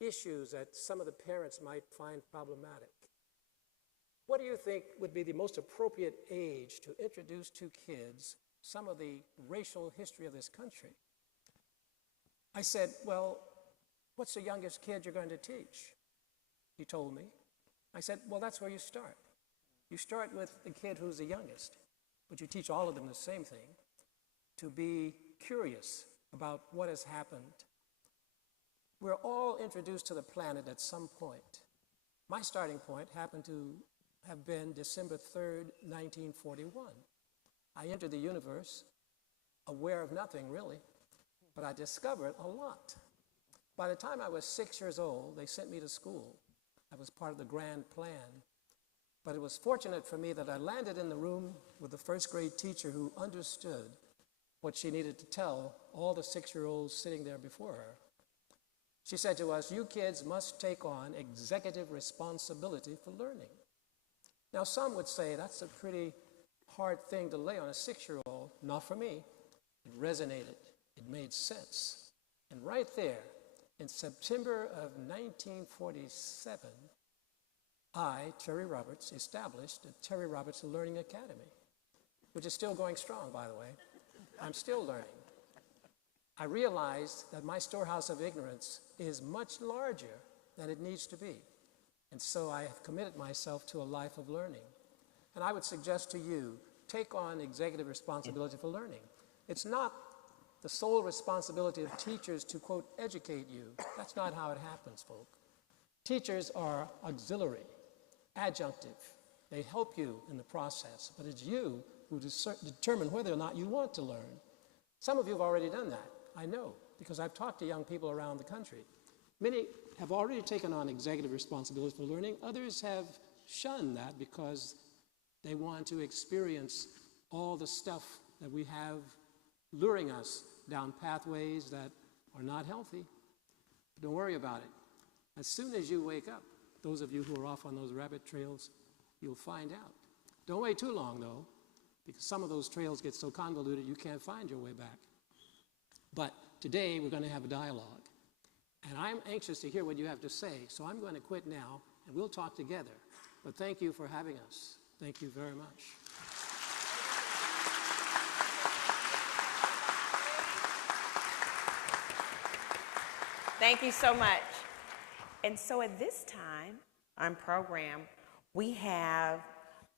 issues that some of the parents might find problematic. What do you think would be the most appropriate age to introduce to kids some of the racial history of this country. I said, well, what's the youngest kid you're going to teach? He told me. I said, well, that's where you start. You start with the kid who's the youngest, but you teach all of them the same thing, to be curious about what has happened. We're all introduced to the planet at some point. My starting point happened to have been December 3rd, 1941. I entered the universe aware of nothing, really, but I discovered a lot. By the time I was 6 years old, they sent me to school. I was part of the grand plan. But it was fortunate for me that I landed in the room with the first grade teacher who understood what she needed to tell all the 6-year-olds sitting there before her. She said to us, you kids must take on executive responsibility for learning. Now, some would say that's a pretty hard thing to lay on a 6-year-old. Not for me. It resonated. It made sense. And right there, in September of 1947, I, Terry Roberts, established the Terry Roberts Learning Academy, which is still going strong, by the way. I'm still learning. I realized that my storehouse of ignorance is much larger than it needs to be. And so I have committed myself to a life of learning. And I would suggest to you, take on executive responsibility for learning. It's not the sole responsibility of teachers to, quote, educate you. That's not how it happens, folk. Teachers are auxiliary, adjunctive. They help you in the process, but it's you who determine whether or not you want to learn. Some of you have already done that, I know, because I've talked to young people around the country. Many have already taken on executive responsibility for learning. Others have shunned that because they want to experience all the stuff that we have luring us down pathways that are not healthy. But don't worry about it. As soon as you wake up, those of you who are off on those rabbit trails, you'll find out. Don't wait too long, though, because some of those trails get so convoluted you can't find your way back. But today we're going to have a dialogue, and I'm anxious to hear what you have to say, so I'm going to quit now, and we'll talk together. But thank you for having us. Thank you very much. Thank you so much. And so at this time on program, we have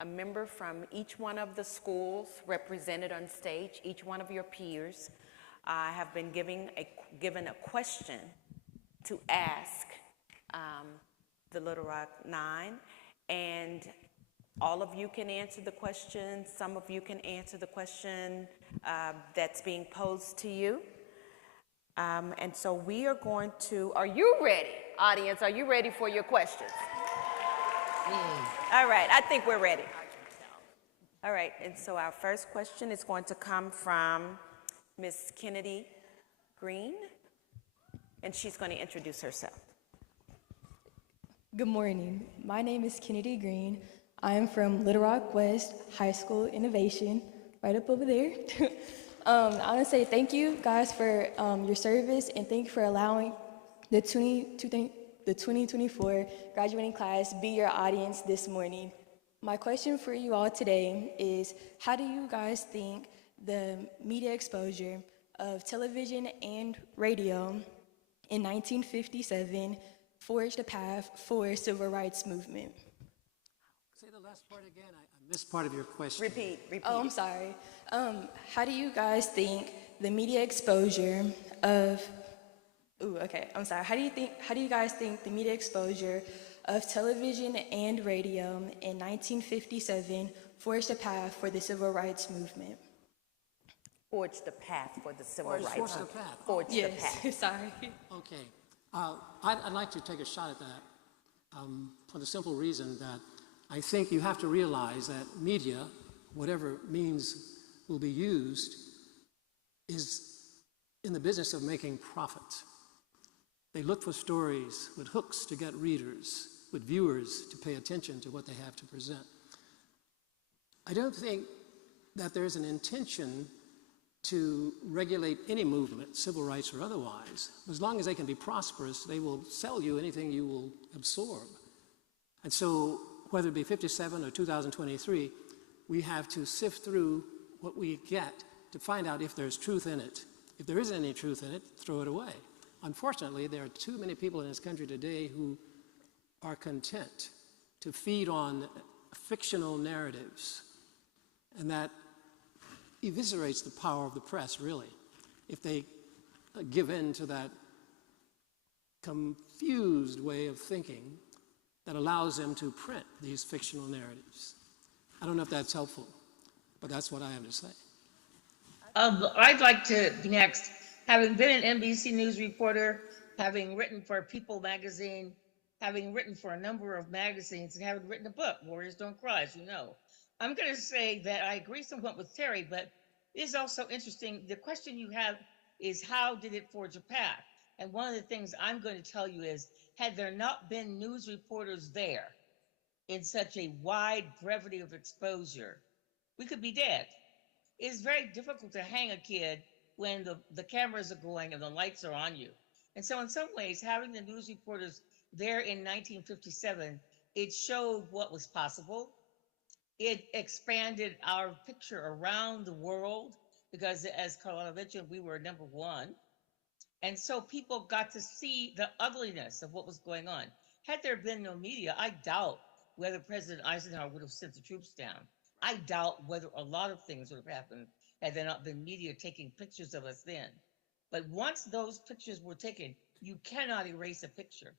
a member from each one of the schools represented on stage. Each one of your peers have been given a question to ask the Little Rock Nine, and all of you can answer the question. Some of you can answer the question that's being posed to you. And so we are going to, are you ready, audience? Are you ready for your questions? All right, I think we're ready. All right, and so our first question is going to come from Miss Kennedy Green, and she's going to introduce herself. Good morning. My name is Kennedy Green. I am from Little Rock West High School Innovation, right up over there. I want to say thank you guys for your service, and thank you for allowing the 2024 graduating class be your audience this morning. My question for you all today is, how do you guys think the media exposure of television and radio in 1957 forged a path for civil rights movement? Say the last part again. I missed part of your question. Repeat. Oh, I'm sorry. How do you guys think the media exposure of, How do you guys think the media exposure of television and radio in 1957 forged a path for the civil rights movement? Forged the path for the civil rights. Forged the path. Forged the path. Sorry. Okay. I'd like to take a shot at that for the simple reason that I think you have to realize that media, whatever means will be used, is in the business of making profit. They look for stories with hooks to get readers, with viewers to pay attention to what they have to present. I don't think that there's an intention to regulate any movement, civil rights or otherwise. As long as they can be prosperous, they will sell you anything you will absorb. And so, whether it be 57 or 2023, we have to sift through what we get to find out if there's truth in it. If there isn't any truth in it, throw it away. Unfortunately, there are too many people in this country today who are content to feed on fictional narratives, and that eviscerates the power of the press, really, if they give in to that confused way of thinking that allows them to print these fictional narratives. I don't know if that's helpful, but that's what I have to say. I'd like to be next. Having been an NBC News reporter, having written for People magazine, having written for a number of magazines, and having written a book, Warriors Don't Cry, as you know, I'm going to say that I agree somewhat with Terry, but it is also interesting. The question you have is, how did it forge a path? And one of the things I'm going to tell you is, had there not been news reporters there in such a wide brevity of exposure, we could be dead. It's very difficult to hang a kid when the cameras are going and the lights are on you. And so in some ways, having the news reporters there in 1957, it showed what was possible. It expanded our picture around the world because, as Carlotta mentioned, we were number one. And so people got to see the ugliness of what was going on. Had there been no media, I doubt whether President Eisenhower would have sent the troops down. I doubt whether a lot of things would have happened had there not been media taking pictures of us then. But once those pictures were taken, you cannot erase a picture.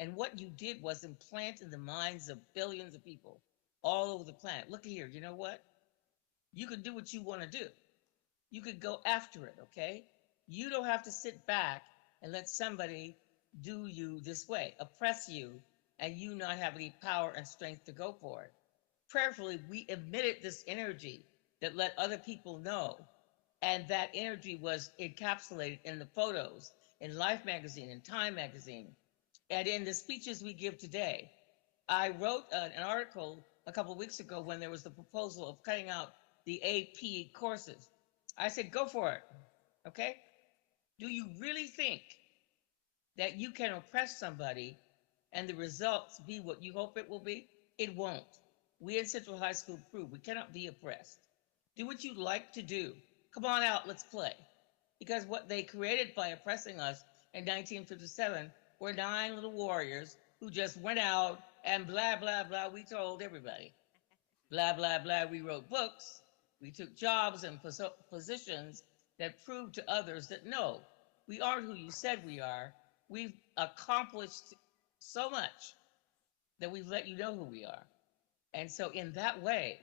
And what you did was implant in the minds of billions of people all over the planet. Look here, you know what? You can do what you want to do. You could go after it, okay? You don't have to sit back and let somebody do you this way, oppress you, and you not have any power and strength to go for it. Prayerfully, we emitted this energy that let other people know. And that energy was encapsulated in the photos, in Life magazine, in Time magazine, and in the speeches we give today. I wrote an article a couple of weeks ago when there was the proposal of cutting out the AP courses. I said, go for it, okay? Do you really think that you can oppress somebody and the results be what you hope it will be? It won't. We in Central High School prove we cannot be oppressed. Do what you like to do. Come on out, let's play. Because what they created by oppressing us in 1957 were 9 little warriors who just went out and blah, blah, blah, we told everybody. Blah, blah, blah, we wrote books. We took jobs and positions that proved to others that no, we aren't who you said we are. We've accomplished so much that we've let you know who we are. And so in that way,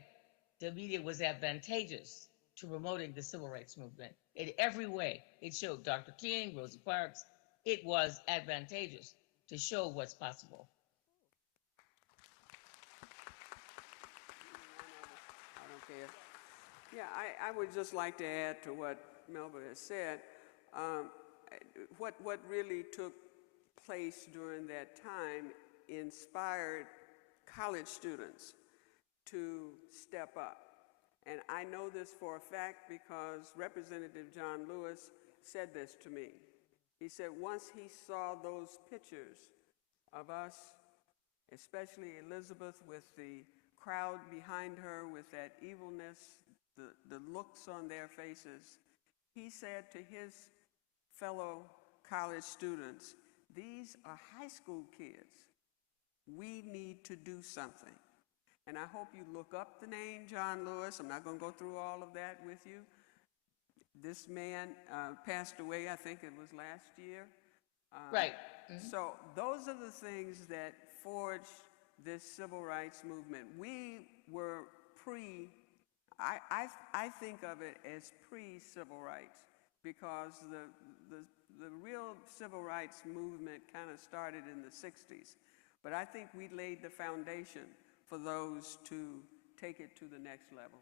the media was advantageous to promoting the civil rights movement. In every way, it showed Dr. King, Rosa Parks, it was advantageous to show what's possible. I don't care. Yeah, I would just like to add to what Melba has said. What really took place during that time inspired college students to step up. And I know this for a fact because Representative John Lewis said this to me. He said once he saw those pictures of us, especially Elizabeth with the crowd behind her with that evilness, the looks on their faces, he said to his fellow college students, these are high school kids. We need to do something. And I hope you look up the name John Lewis. I'm not going to go through all of that with you. This man passed away, I think it was last year. Right. So those are the things that forged this civil rights movement. We were I think of it as pre-civil rights because the real civil rights movement kind of started in the 60s. But I think we laid the foundation for those to take it to the next level.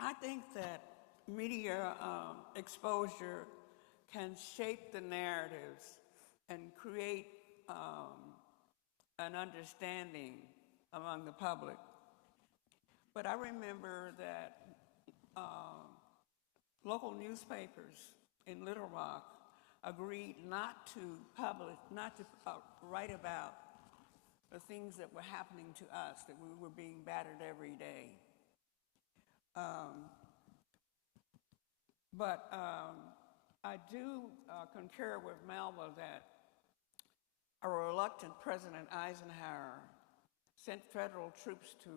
I think that media exposure can shape the narratives and create an understanding among the public. But I remember that local newspapers in Little Rock agreed not to write about the things that were happening to us, that we were being battered every day. But I do concur with Melba that a reluctant President Eisenhower sent federal troops to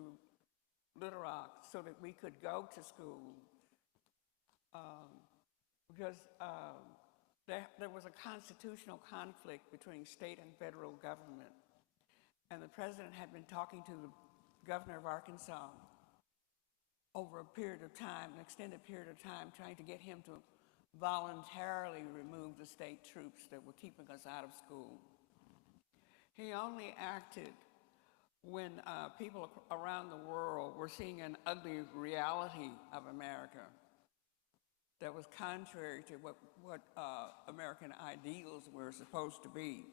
Little Rock so that we could go to school because there was a constitutional conflict between state and federal government. And the president had been talking to the governor of Arkansas over a period of time, an extended period of time, trying to get him to voluntarily remove the state troops that were keeping us out of school. He only acted when people around the world were seeing an ugly reality of America that was contrary to what American ideals were supposed to be.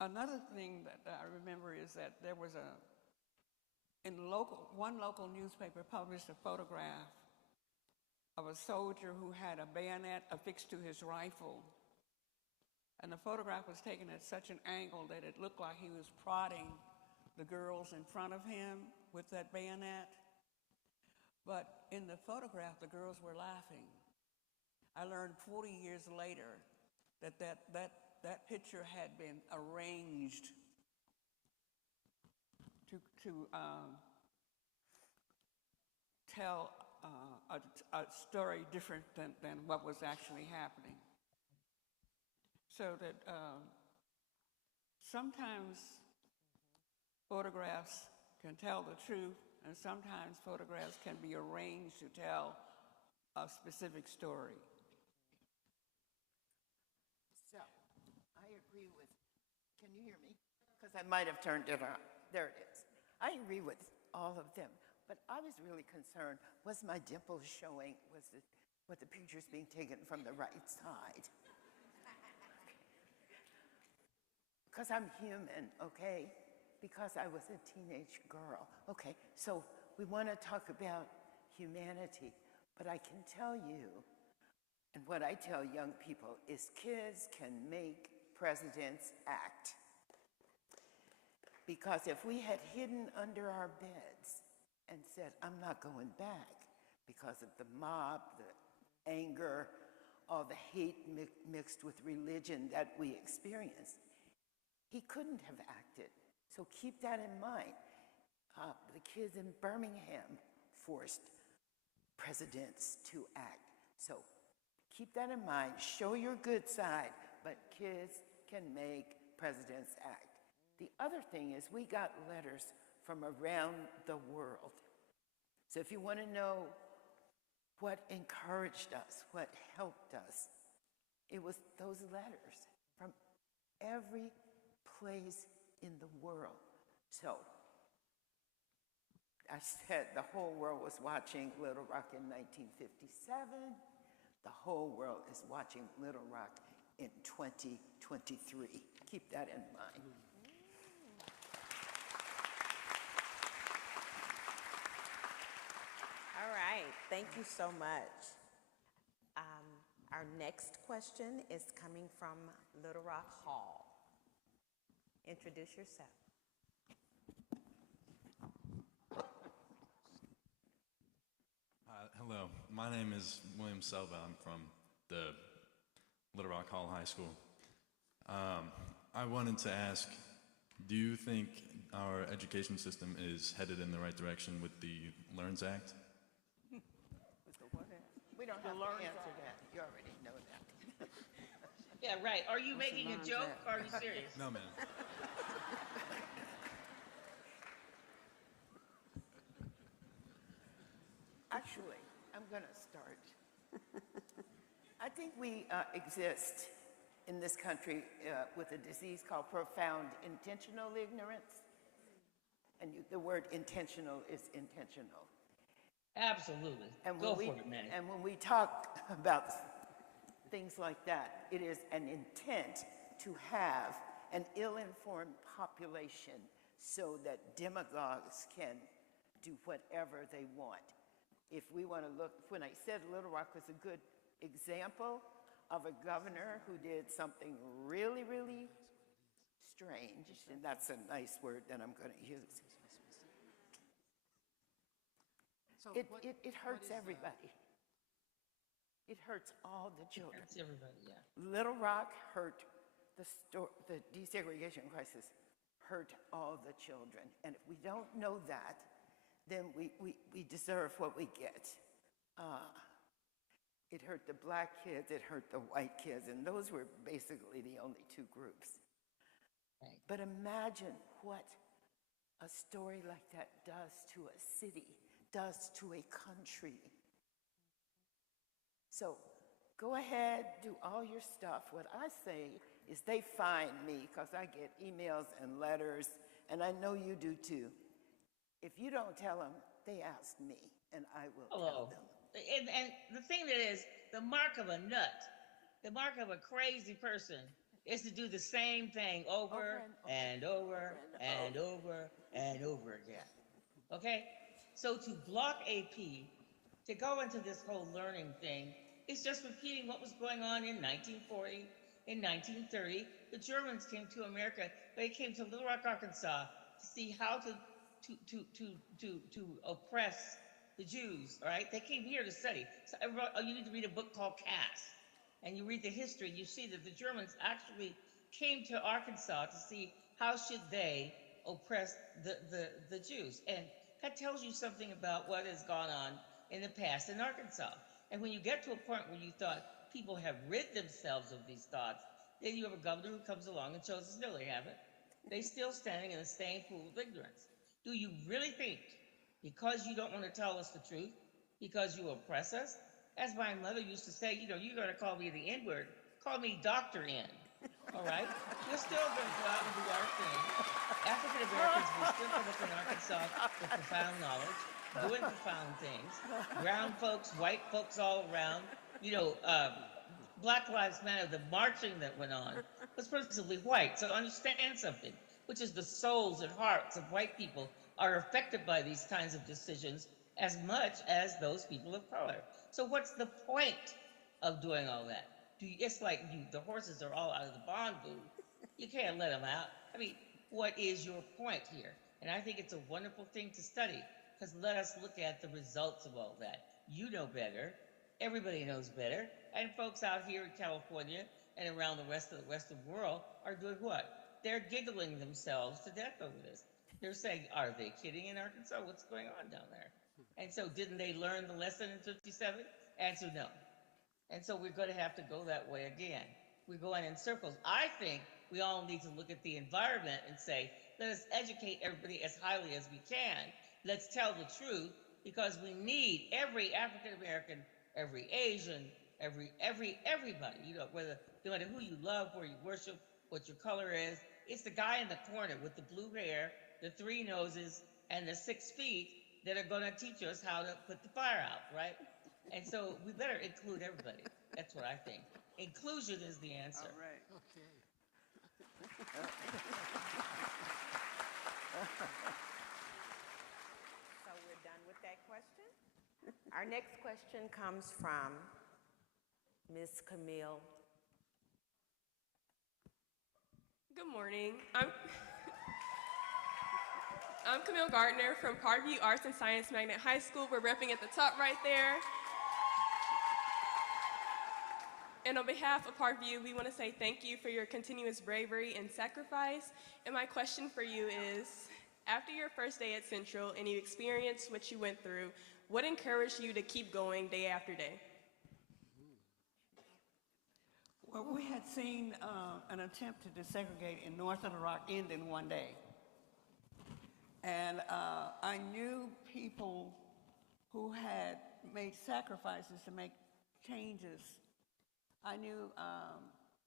Another thing that I remember is that there was one local newspaper published a photograph of a soldier who had a bayonet affixed to his rifle. And the photograph was taken at such an angle that it looked like he was prodding the girls in front of him with that bayonet. But in the photograph, the girls were laughing. I learned 40 years later that picture had been arranged to tell a story different than what was actually happening. So that sometimes photographs can tell the truth, and sometimes photographs can be arranged to tell a specific story. So, I agree with, can you hear me? Because I might have turned it on. There it is. I agree with all of them, but I was really concerned, was my dimple showing, was the pictures being taken from the right side? Because I'm human, okay? Because I was a teenage girl. Okay, so we want to talk about humanity, but I can tell you, and what I tell young people is kids can make presidents act. Because if we had hidden under our beds and said, I'm not going back because of the mob, the anger, all the hate mixed with religion that we experienced, he couldn't have acted. So keep that in mind. The kids in Birmingham forced presidents to act. So keep that in mind. Show your good side, but kids can make presidents act. The other thing is we got letters from around the world. So if you want to know what encouraged us, what helped us, it was those letters from every place in the world. So I said the whole world was watching Little Rock in 1957. The whole world is watching Little Rock in 2023. Keep that in mind. All right, thank you so much. Our next question is coming from Little Rock Hall. Introduce yourself. Hello, my name is William Selva. I'm from the Little Rock Hall High School. I wanted to ask, do you think our education system is headed in the right direction with the LRSD Act? We don't have to answer that. You already know that. Yeah, right. Are you making a joke or are you serious? No, man. Actually, I'm going to start. I think we exist in this country with a disease called profound intentional ignorance. And the word intentional is intentional. Absolutely. And Go for it, man. And when we talk about things like that, it is an intent to have an ill-informed population so that demagogues can do whatever they want. If we want to look, when I said Little Rock was a good example of a governor who did something really, really strange, and that's a nice word that I'm going to use. It hurts everybody. It hurts all the children. Hurts everybody, yeah. Little Rock hurt the desegregation crisis hurt all the children. And if we don't know that, then we deserve what we get. It hurt the black kids, it hurt the white kids, and those were basically the only two groups. Right. But imagine what a story like that does to a city, does to a country. So go ahead, do all your stuff. What I say is they find me, because I get emails and letters, and I know you do too. If you don't tell them, they ask me, and I will tell them. And the thing that is, the mark of a nut, the mark of a crazy person is to do the same thing over and over and over and over again. Okay? So to block AP, to go into this whole learning thing, is just repeating what was going on in 1940, in 1930. The Germans came to America. They came to Little Rock, Arkansas to see how to oppress the Jews, all right? They came here to study. So you need to read a book called Cass, and you read the history, you see that the Germans actually came to Arkansas to see how should they oppress the Jews. And that tells you something about what has gone on in the past in Arkansas. And when you get to a point where you thought people have rid themselves of these thoughts, then you have a governor who comes along and shows us, no, they haven't. They're still standing in the same pool of ignorance. Do you really think, because you don't want to tell us the truth, because you oppress us, as my mother used to say, you know, you're going to call me the N-word, call me Dr. N, all right? We're still going to go out and do our thing. African Americans will still come up in Arkansas with profound knowledge, doing profound things. Brown folks, white folks all around. You know, Black Lives Matter, the marching that went on was principally white. So understand something, which is the souls and hearts of white people are affected by these kinds of decisions as much as those people of color. So what's the point of doing all that? It's like the horses are all out of the barn booth. You can't let them out. I mean, what is your point here? And I think it's a wonderful thing to study, because let us look at the results of all that. You know better. Everybody knows better. And folks out here in California and around the rest of the world are doing what? They're giggling themselves to death over this. They're saying, are they kidding in Arkansas? What's going on down there? And so didn't they learn the lesson in 57? Answer no. And so we're going to have to go that way again. We're going in circles. I think we all need to look at the environment and say, let us educate everybody as highly as we can. Let's tell the truth, because we need every African American, every Asian, everybody, you know, no matter who you love, where you worship, what your color is. It's the guy in the corner with the blue hair, the 3 noses, and the 6 feet that are going to teach us how to put the fire out, right? And so we better include everybody. That's what I think. Inclusion is the answer. All right. Okay. So we're done with that question. Our next question comes from Ms. Camille. Good morning. I'm Camille Gardner from Parkview Arts and Science Magnet High School. We're repping at the top right there. And on behalf of Parkview, we want to say thank you for your continuous bravery and sacrifice. And my question for you is, after your first day at Central and you experienced what you went through, what encouraged you to keep going day after day? Well, we had seen an attempt to desegregate in North Little Rock end in one day. And I knew people who had made sacrifices to make changes. I knew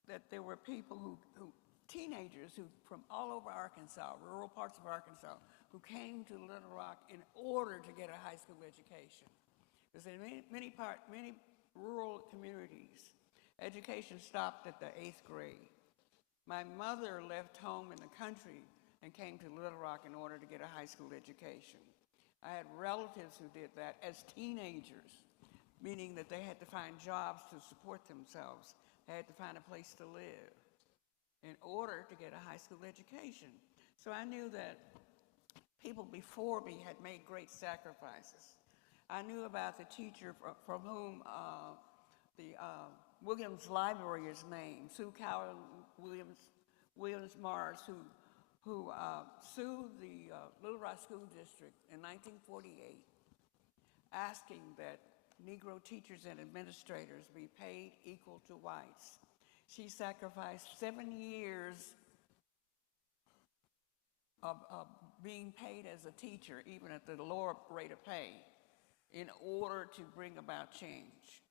that there were people teenagers from all over Arkansas, rural parts of Arkansas, who came to Little Rock in order to get a high school education. Because in many rural communities, education stopped at the 8th grade. My mother left home in the country and came to Little Rock in order to get a high school education. I had relatives who did that as teenagers, meaning that they had to find jobs to support themselves. They had to find a place to live. in order to get a high school education. So I knew that people before me had made great sacrifices. I knew about the teacher from whom the Williams Library is named, Sue Cowell Williams Morris, who sued the Little Rock School District in 1948, asking that Negro teachers and administrators be paid equal to whites. She sacrificed 7 years of being paid as a teacher, even at the lower rate of pay, in order to bring about change.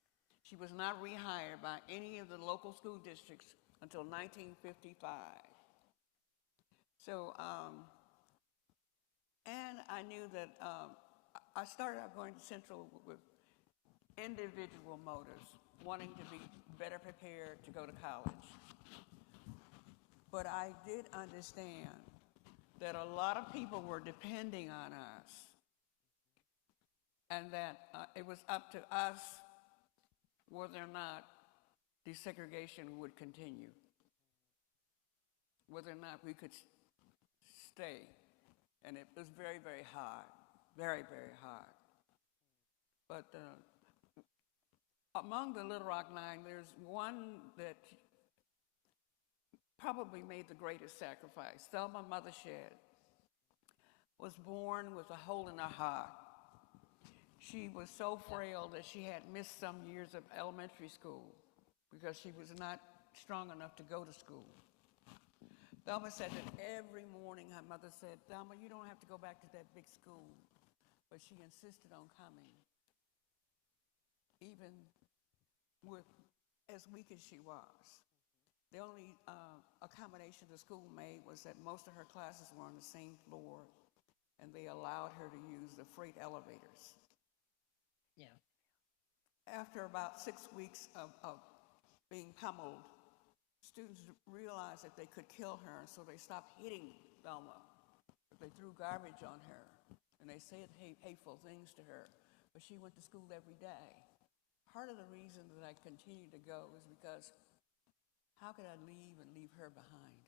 She was not rehired by any of the local school districts until 1955. So, and I knew that I started out going to Central with individual motives, wanting to be better prepared to go to college. But I did understand that a lot of people were depending on us, and that it was up to us whether or not desegregation would continue, whether or not we could stay. And it was very, very hard, very, very hard. But among the Little Rock Nine, there's one that probably made the greatest sacrifice. Thelma Mothershed was born with a hole in her heart. She was so frail that she had missed some years of elementary school because she was not strong enough to go to school. Thelma said that every morning her mother said, "Thelma, you don't have to go back to that big school." But she insisted on coming, even with as weak as she was. The only accommodation the school made was that most of her classes were on the same floor, and they allowed her to use the freight elevators. Yeah. After about 6 weeks of being pummeled, students realized that they could kill her, so they stopped hitting Thelma. But they threw garbage on her, and they said hateful things to her. But she went to school every day. Part of the reason that I continued to go is because how could I leave and leave her behind?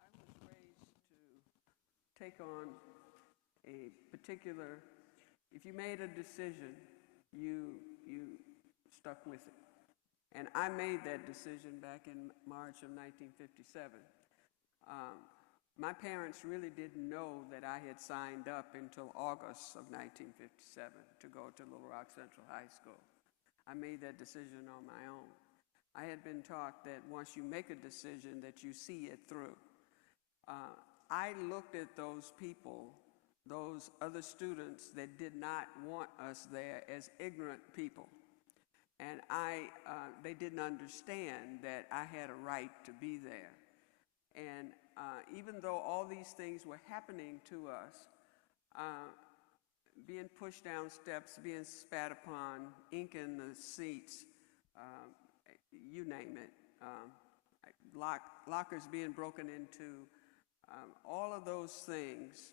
I was raised to take on a particular, if you made a decision, you stuck with it. And I made that decision back in March of 1957. My parents really didn't know that I had signed up until August of 1957 to go to Little Rock Central High School. I made that decision on my own. I had been taught that once you make a decision that you see it through. I looked at those people, those other students that did not want us there, as ignorant people. And they didn't understand that I had a right to be there. And even though all these things were happening to us, being pushed down steps, being spat upon, ink in the seats, you name it, lockers being broken into, all of those things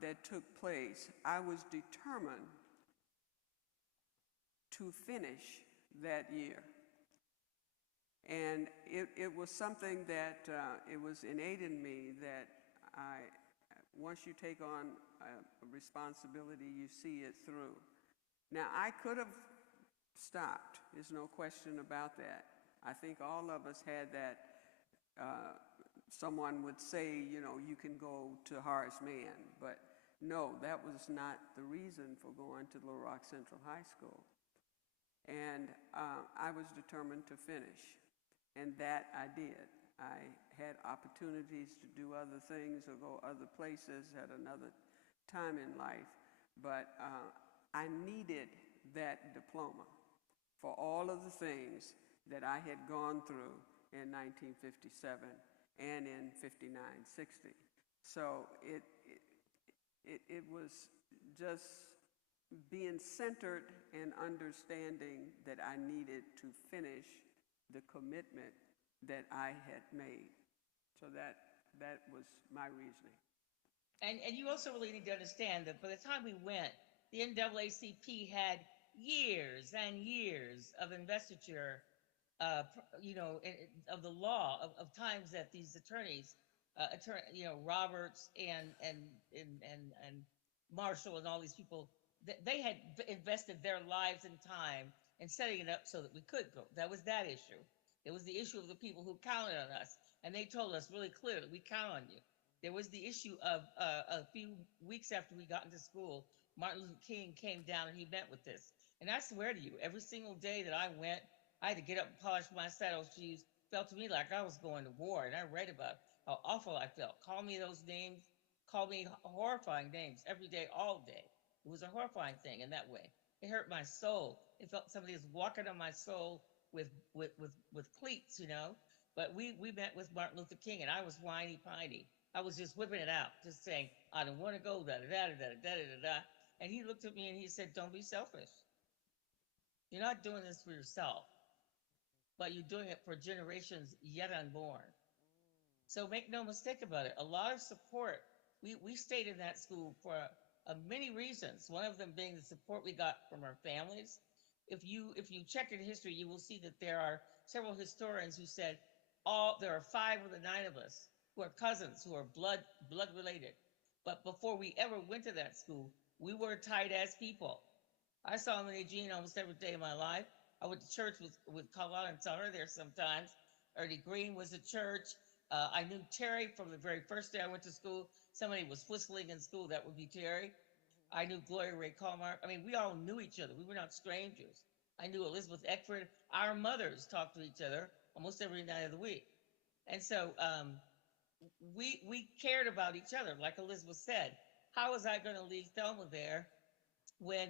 that took place, I was determined to finish that year. And it was something that it was innate in me that once you take on a responsibility, you see it through. Now, I could have stopped. There's no question about that. I think all of us had that. Someone would say, you know, you can go to Horace Mann, but no, that was not the reason for going to Little Rock Central High School. And I was determined to finish, and that I did. I had opportunities to do other things or go other places at another time in life, but I needed that diploma for all of the things that I had gone through in 1957 and in 59, 60. So it was just being centered and understanding that I needed to finish the commitment that I had made. So that was my reasoning. And you also really need to understand that by the time we went, the NAACP had years and years of investiture, of the law, of times that these attorneys, Roberts and Marshall and all these people, they had invested their lives and time in setting it up so that we could go. That was that issue. It was the issue of the people who counted on us, and they told us really clearly, we count on you. There was the issue of a few weeks after we got into school, Martin Luther King came down and he met with this. And I swear to you, every single day that I went, I had to get up and polish my saddle shoes. Felt to me like I was going to war, and I read about how awful I felt. Call me those names, call me horrifying names every day, all day. It was a horrifying thing in that way. It hurt my soul. It felt somebody was walking on my soul with cleats, But we met with Martin Luther King, and I was whiny piney. I was just whipping it out, just saying, I don't want to go, da da da da da da da da. And he looked at me and he said, don't be selfish. You're not doing this for yourself, but you're doing it for generations yet unborn. So make no mistake about it. A lot of support. We stayed in that school for many reasons. One of them being the support we got from our families. If you check in history, you will see that there are several historians who said there are 5 of the 9 of us who are cousins, who are blood related. But before we ever went to that school, we were tight as people. I saw him in Eugene almost every day of my life. I went to church with Carlotta and saw her there sometimes. Ernie Green was at church. I knew Terry from the very first day I went to school. Somebody was whistling in school, that would be Terry. I knew Gloria Ray Colmar. I mean, we all knew each other. We were not strangers. I knew Elizabeth Eckford. Our mothers talked to each other almost every night of the week. And so we cared about each other, like Elizabeth said. How was I going to leave Thelma there when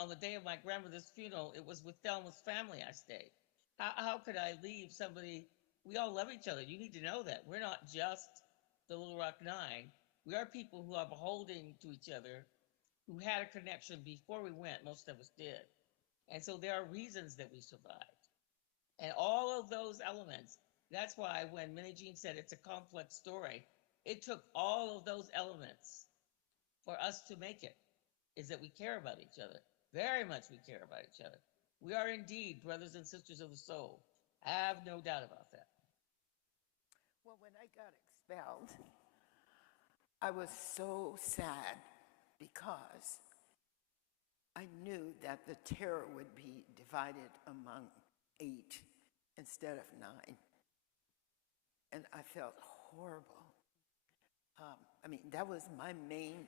on the day of my grandmother's funeral, it was with Thelma's family I stayed? How could I leave somebody? We all love each other. You need to know that. We're not just the Little Rock Nine. We are people who are beholden to each other, who had a connection before we went. Most of us did. And so there are reasons that we survived. And all of those elements, that's why when Minnie Jean said it's a complex story, it took all of those elements for us to make it, is that we care about each other. Very much we care about each other. We are indeed brothers and sisters of the soul. I have no doubt about that. Well, when I got expelled, I was so sad because I knew that the terror would be divided among 8 instead of 9. And I felt horrible. That was my main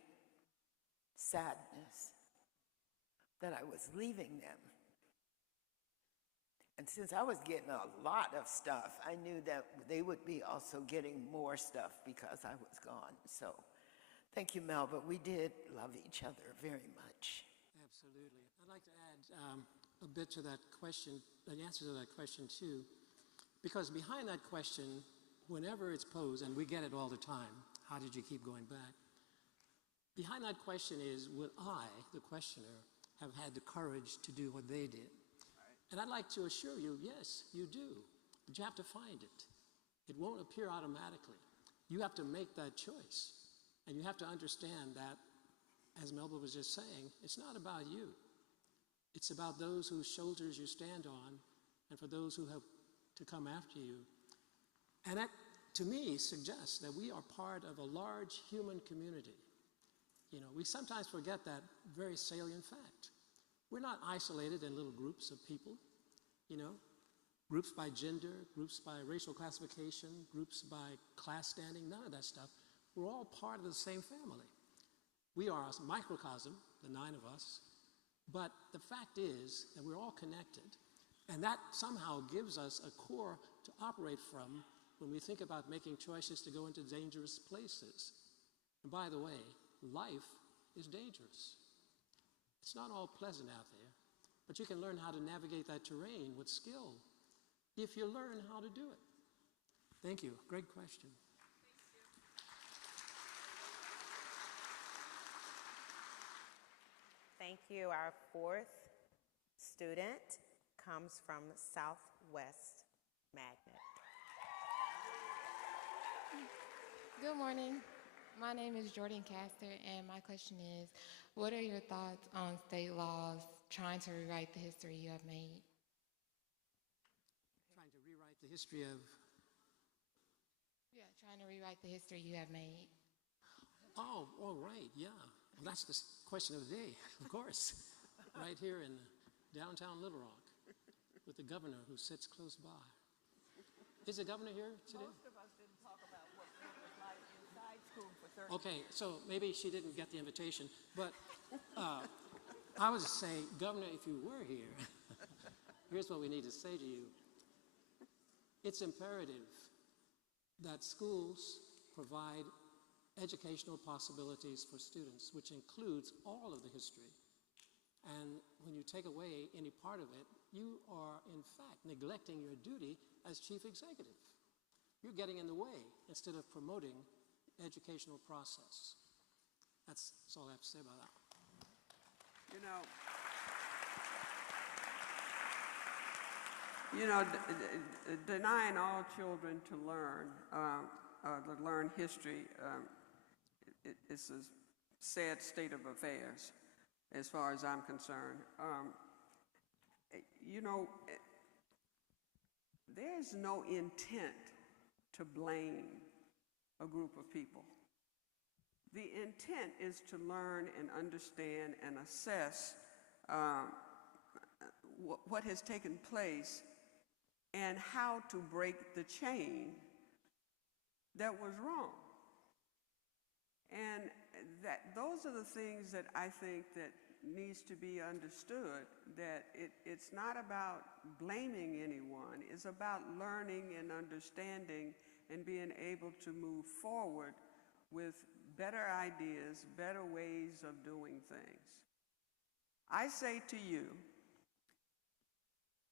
sadness, that I was leaving them. And since I was getting a lot of stuff, I knew that they would be also getting more stuff because I was gone. So thank you, Mel, but we did love each other very much. Absolutely. I'd like to add a bit to that question, an answer to that question too, because behind that question, whenever it's posed, and we get it all the time, how did you keep going back? Behind that question is, would I, the questioner, have had the courage to do what they did? And I'd like to assure you, yes, you do, but you have to find it. It won't appear automatically. You have to make that choice, and you have to understand that, as Melba was just saying, it's not about you. It's about those whose shoulders you stand on, and for those who have to come after you. And that, to me, suggests that we are part of a large human community. We sometimes forget that very salient fact. We're not isolated in little groups of people, groups by gender, groups by racial classification, groups by class standing, none of that stuff. We're all part of the same family. We are a microcosm, the 9 of us, but the fact is that we're all connected, and that somehow gives us a core to operate from when we think about making choices to go into dangerous places. And by the way, life is dangerous. It's not all pleasant out there, but you can learn how to navigate that terrain with skill if you learn how to do it. Thank you. Great question. Thank you. Our 4th student comes from Southwest Magnet. Good morning. My name is Jordan Castor, and my question is, what are your thoughts on state laws trying to rewrite the history you have made? Trying to rewrite the history of. Yeah, trying to rewrite the history you have made. Oh, all right, yeah. Well, that's the question of the day, of course. Right here in downtown Little Rock with the governor who sits close by. Is the governor here today? Most of us didn't talk about what it was like inside school for 30 Okay, so maybe she didn't get the invitation, but I would just say, Governor, if you were here, here's what we need to say to you. It's imperative that schools provide educational possibilities for students, which includes all of the history. And when you take away any part of it, you are, in fact, neglecting your duty as chief executive. You're getting in the way instead of promoting educational process. That's all I have to say about that. Denying all children to learn history is a sad state of affairs, as far as I'm concerned. There's no intent to blame a group of people. The intent is to learn and understand and assess what has taken place and how to break the chain that was wrong. And those are the things that I think that needs to be understood, that it's not about blaming anyone, it's about learning and understanding and being able to move forward with better ideas, better ways of doing things. I say to you,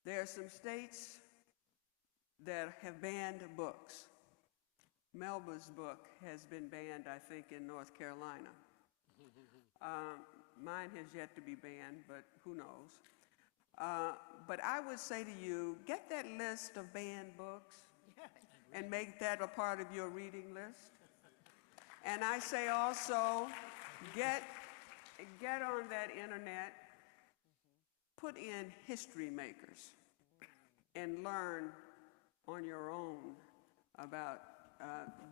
there are some states that have banned books. Melba's book has been banned, I think, in North Carolina. Mine has yet to be banned, but who knows. But I would say to you, get that list of banned books and make that a part of your reading list. And I say also, get on that internet, put in history makers, and learn on your own about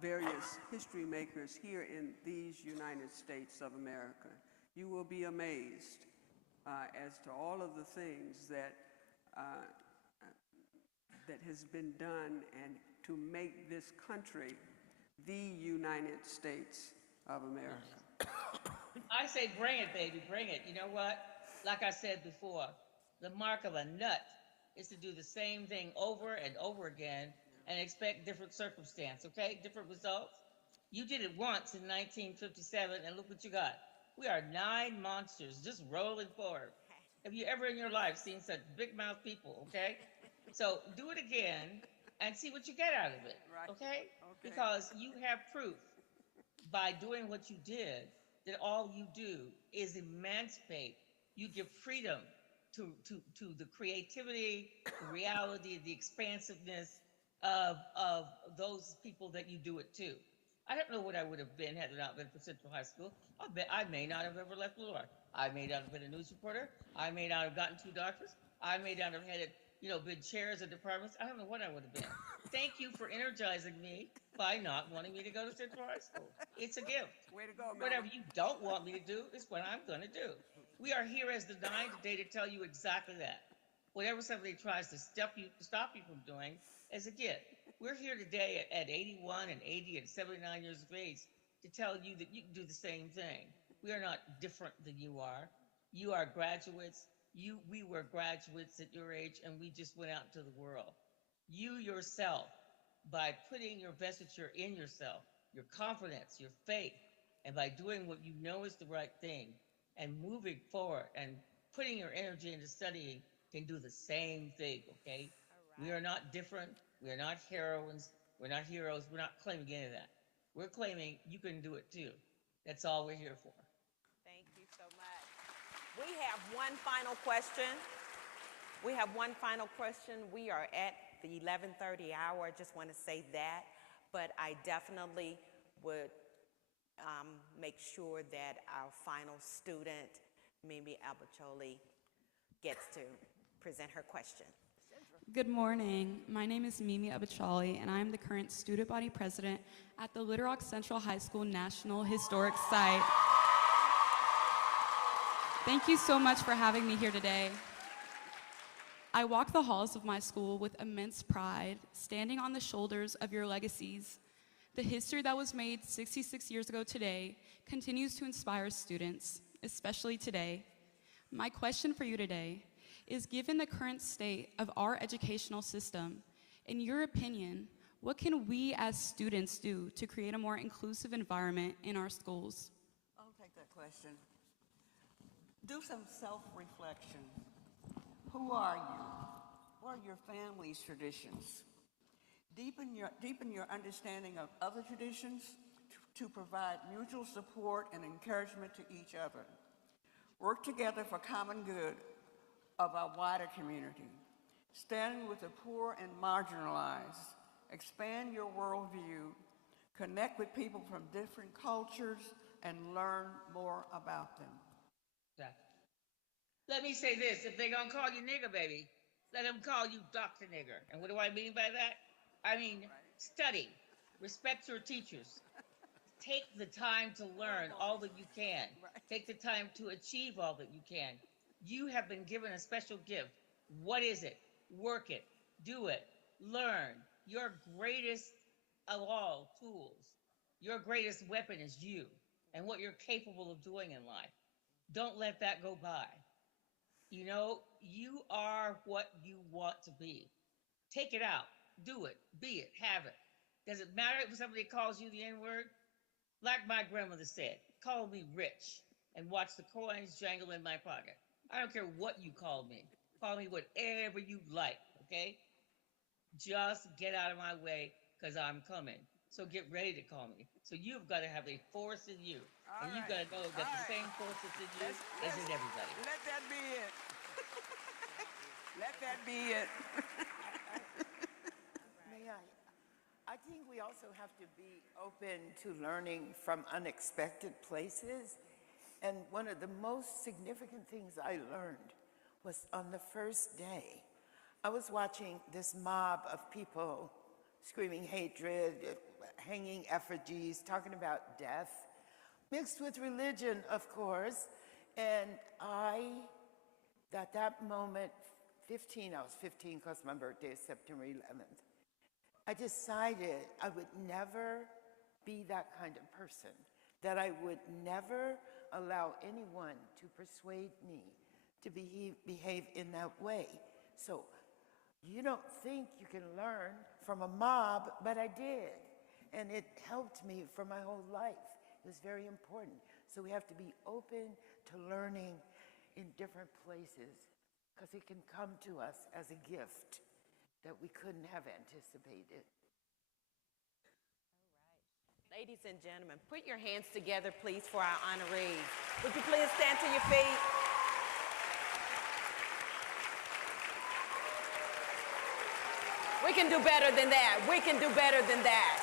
various history makers here in these United States of America. You will be amazed as to all of the things that has been done and to make this country the United States of America. I say bring it, baby, bring it. You know what? Like I said before, the mark of a nut is to do the same thing over and over again and expect different circumstance, okay? Different results. You did it once in 1957, and look what you got. We are 9 monsters just rolling forward. Have you ever in your life seen such big mouth people, okay? So do it again and see what you get out of it, okay? Because you have proof by doing what you did that all you do is emancipate. You give freedom to the creativity, the reality, the expansiveness of those people that you do it to. I don't know what I would have been had it not been for Central High School. I bet I may not have ever left Little Rock. I may not have been a news reporter. I may not have gotten 2 doctorates. I may not have headed, been chairs of departments. I don't know what I would have been. Thank you for energizing me by not wanting me to go to Central High School. It's a gift. Way to go, Mel. Whatever you don't want me to do is what I'm going to do. We are here as the Nine today to tell you exactly that. Whatever somebody tries to stop you from doing is a gift. We're here today at 81 and 80 and 79 years of age to tell you that you can do the same thing. We are not different than you are. You are graduates. We were graduates at your age, and we just went out into the world. You yourself, by putting your vestiture in yourself, your confidence, your faith, and by doing what you know is the right thing, and moving forward and putting your energy into studying, can do the same thing, okay? We are not different. We are not heroines. We're not heroes. We're not claiming any of that. We're claiming you can do it too. That's all we're here for. Thank you so much. We have one final question. We are at the 11:30 hour. I just want to say that. But I definitely would make sure that our final student, Mimi Abacholi, gets to present her question. Good morning. My name is Mimi Abachali, and I am the current student body president at the Little Rock Central High School National Historic Site. Thank you so much for having me here today. I walk the halls of my school with immense pride, standing on the shoulders of your legacies. The history that was made 66 years ago today continues to inspire students, especially today. My question for you today is, given the current state of our educational system, in your opinion, what can we as students do to create a more inclusive environment in our schools? I'll take that question. Do some self-reflection. Who are you? What are your family's traditions? Deepen your understanding of other traditions to provide mutual support and encouragement to each other. Work together for common good of our wider community. Stand with the poor and marginalized. Expand your worldview. Connect with people from different cultures and learn more about them. Let me say this, if they're gonna call you nigger, baby, let them call you Dr. Nigger. And what do I mean by that? I mean, study, respect your teachers, take the time to learn all that you can, take the time to achieve all that you can. You have been given a special gift. What is it? Work it, do it, learn. Your greatest of all tools, your greatest weapon is you and what you're capable of doing in life. Don't let that go by. You know, you are what you want to be. Take it out, do it, be it, have it. Does it matter if somebody calls you the N-word? Like my grandmother said, call me rich and watch the coins jangle in my pocket. I don't care what you call me. Call me whatever you like, okay? Just get out of my way because I'm coming. So get ready to call me. So you've got to have a force in you. And you've got to know that the same force that's in you is in everybody. Let that be it. Let that be it. May I think we also have to be open to learning from unexpected places. And one of the most significant things I learned was on the first day. I was watching this mob of people screaming hatred, hanging effigies, talking about death, mixed with religion, of course. And at that moment, I was 15 because my birthday is September 11th. I decided I would never be that kind of person, that I would never allow anyone to persuade me to behave in that way. So you don't think you can learn from a mob, but I did. And it helped me for my whole life. It was very important. So we have to be open to learning in different places because it can come to us as a gift that we couldn't have anticipated. Ladies and gentlemen, put your hands together, please, for our honorees. Would you please stand to your feet? We can do better than that. We can do better than that.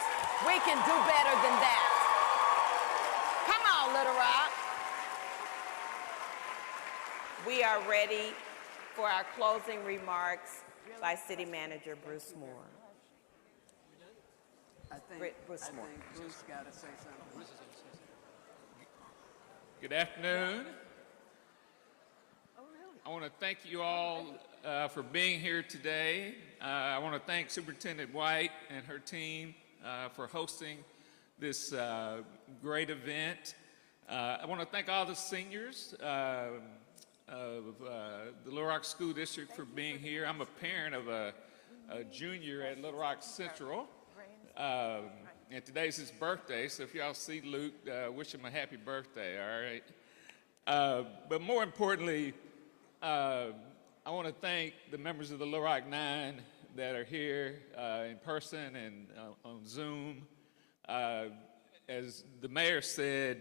We can do better than that. Come on, Little Rock. We are ready for our closing remarks by City Manager Bruce Moore. I think Bruce got to say something. Good afternoon. I want to thank you all for being here today. I want to thank Superintendent White and her team for hosting this great event. I want to thank all the seniors of the Little Rock School District for being here. I'm a parent of a junior at Little Rock Central. And today's his birthday, so if y'all see Luke, wish him a happy birthday, all right? But more importantly, I want to thank the members of the Little Rock Nine that are here in person and on Zoom. As the mayor said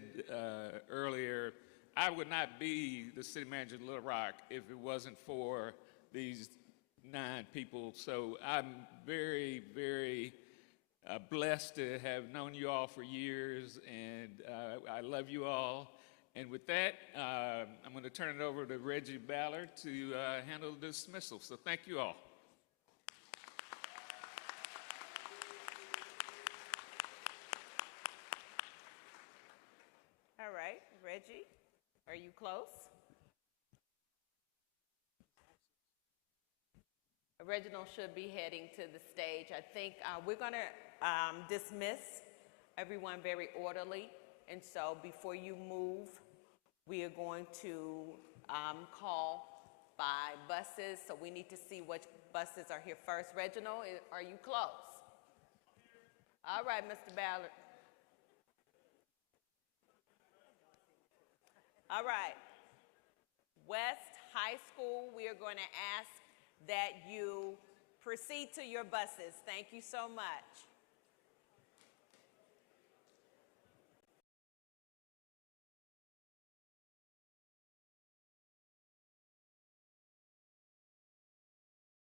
earlier, I would not be the city manager of Little Rock if it wasn't for these 9 people. So I'm very, very blessed to have known you all for years, and I love you all. And with that, I'm going to turn it over to Reggie Ballard to handle the dismissal. So thank you all. All right, Reggie, are you close? Reginald should be heading to the stage. I think we're going to dismiss everyone very orderly. And so before you move, we are going to call by buses. So we need to see which buses are here first. Reginald, are you close? All right, Mr. Ballard. All right. West High School, we are going to ask that you proceed to your buses. Thank you so much.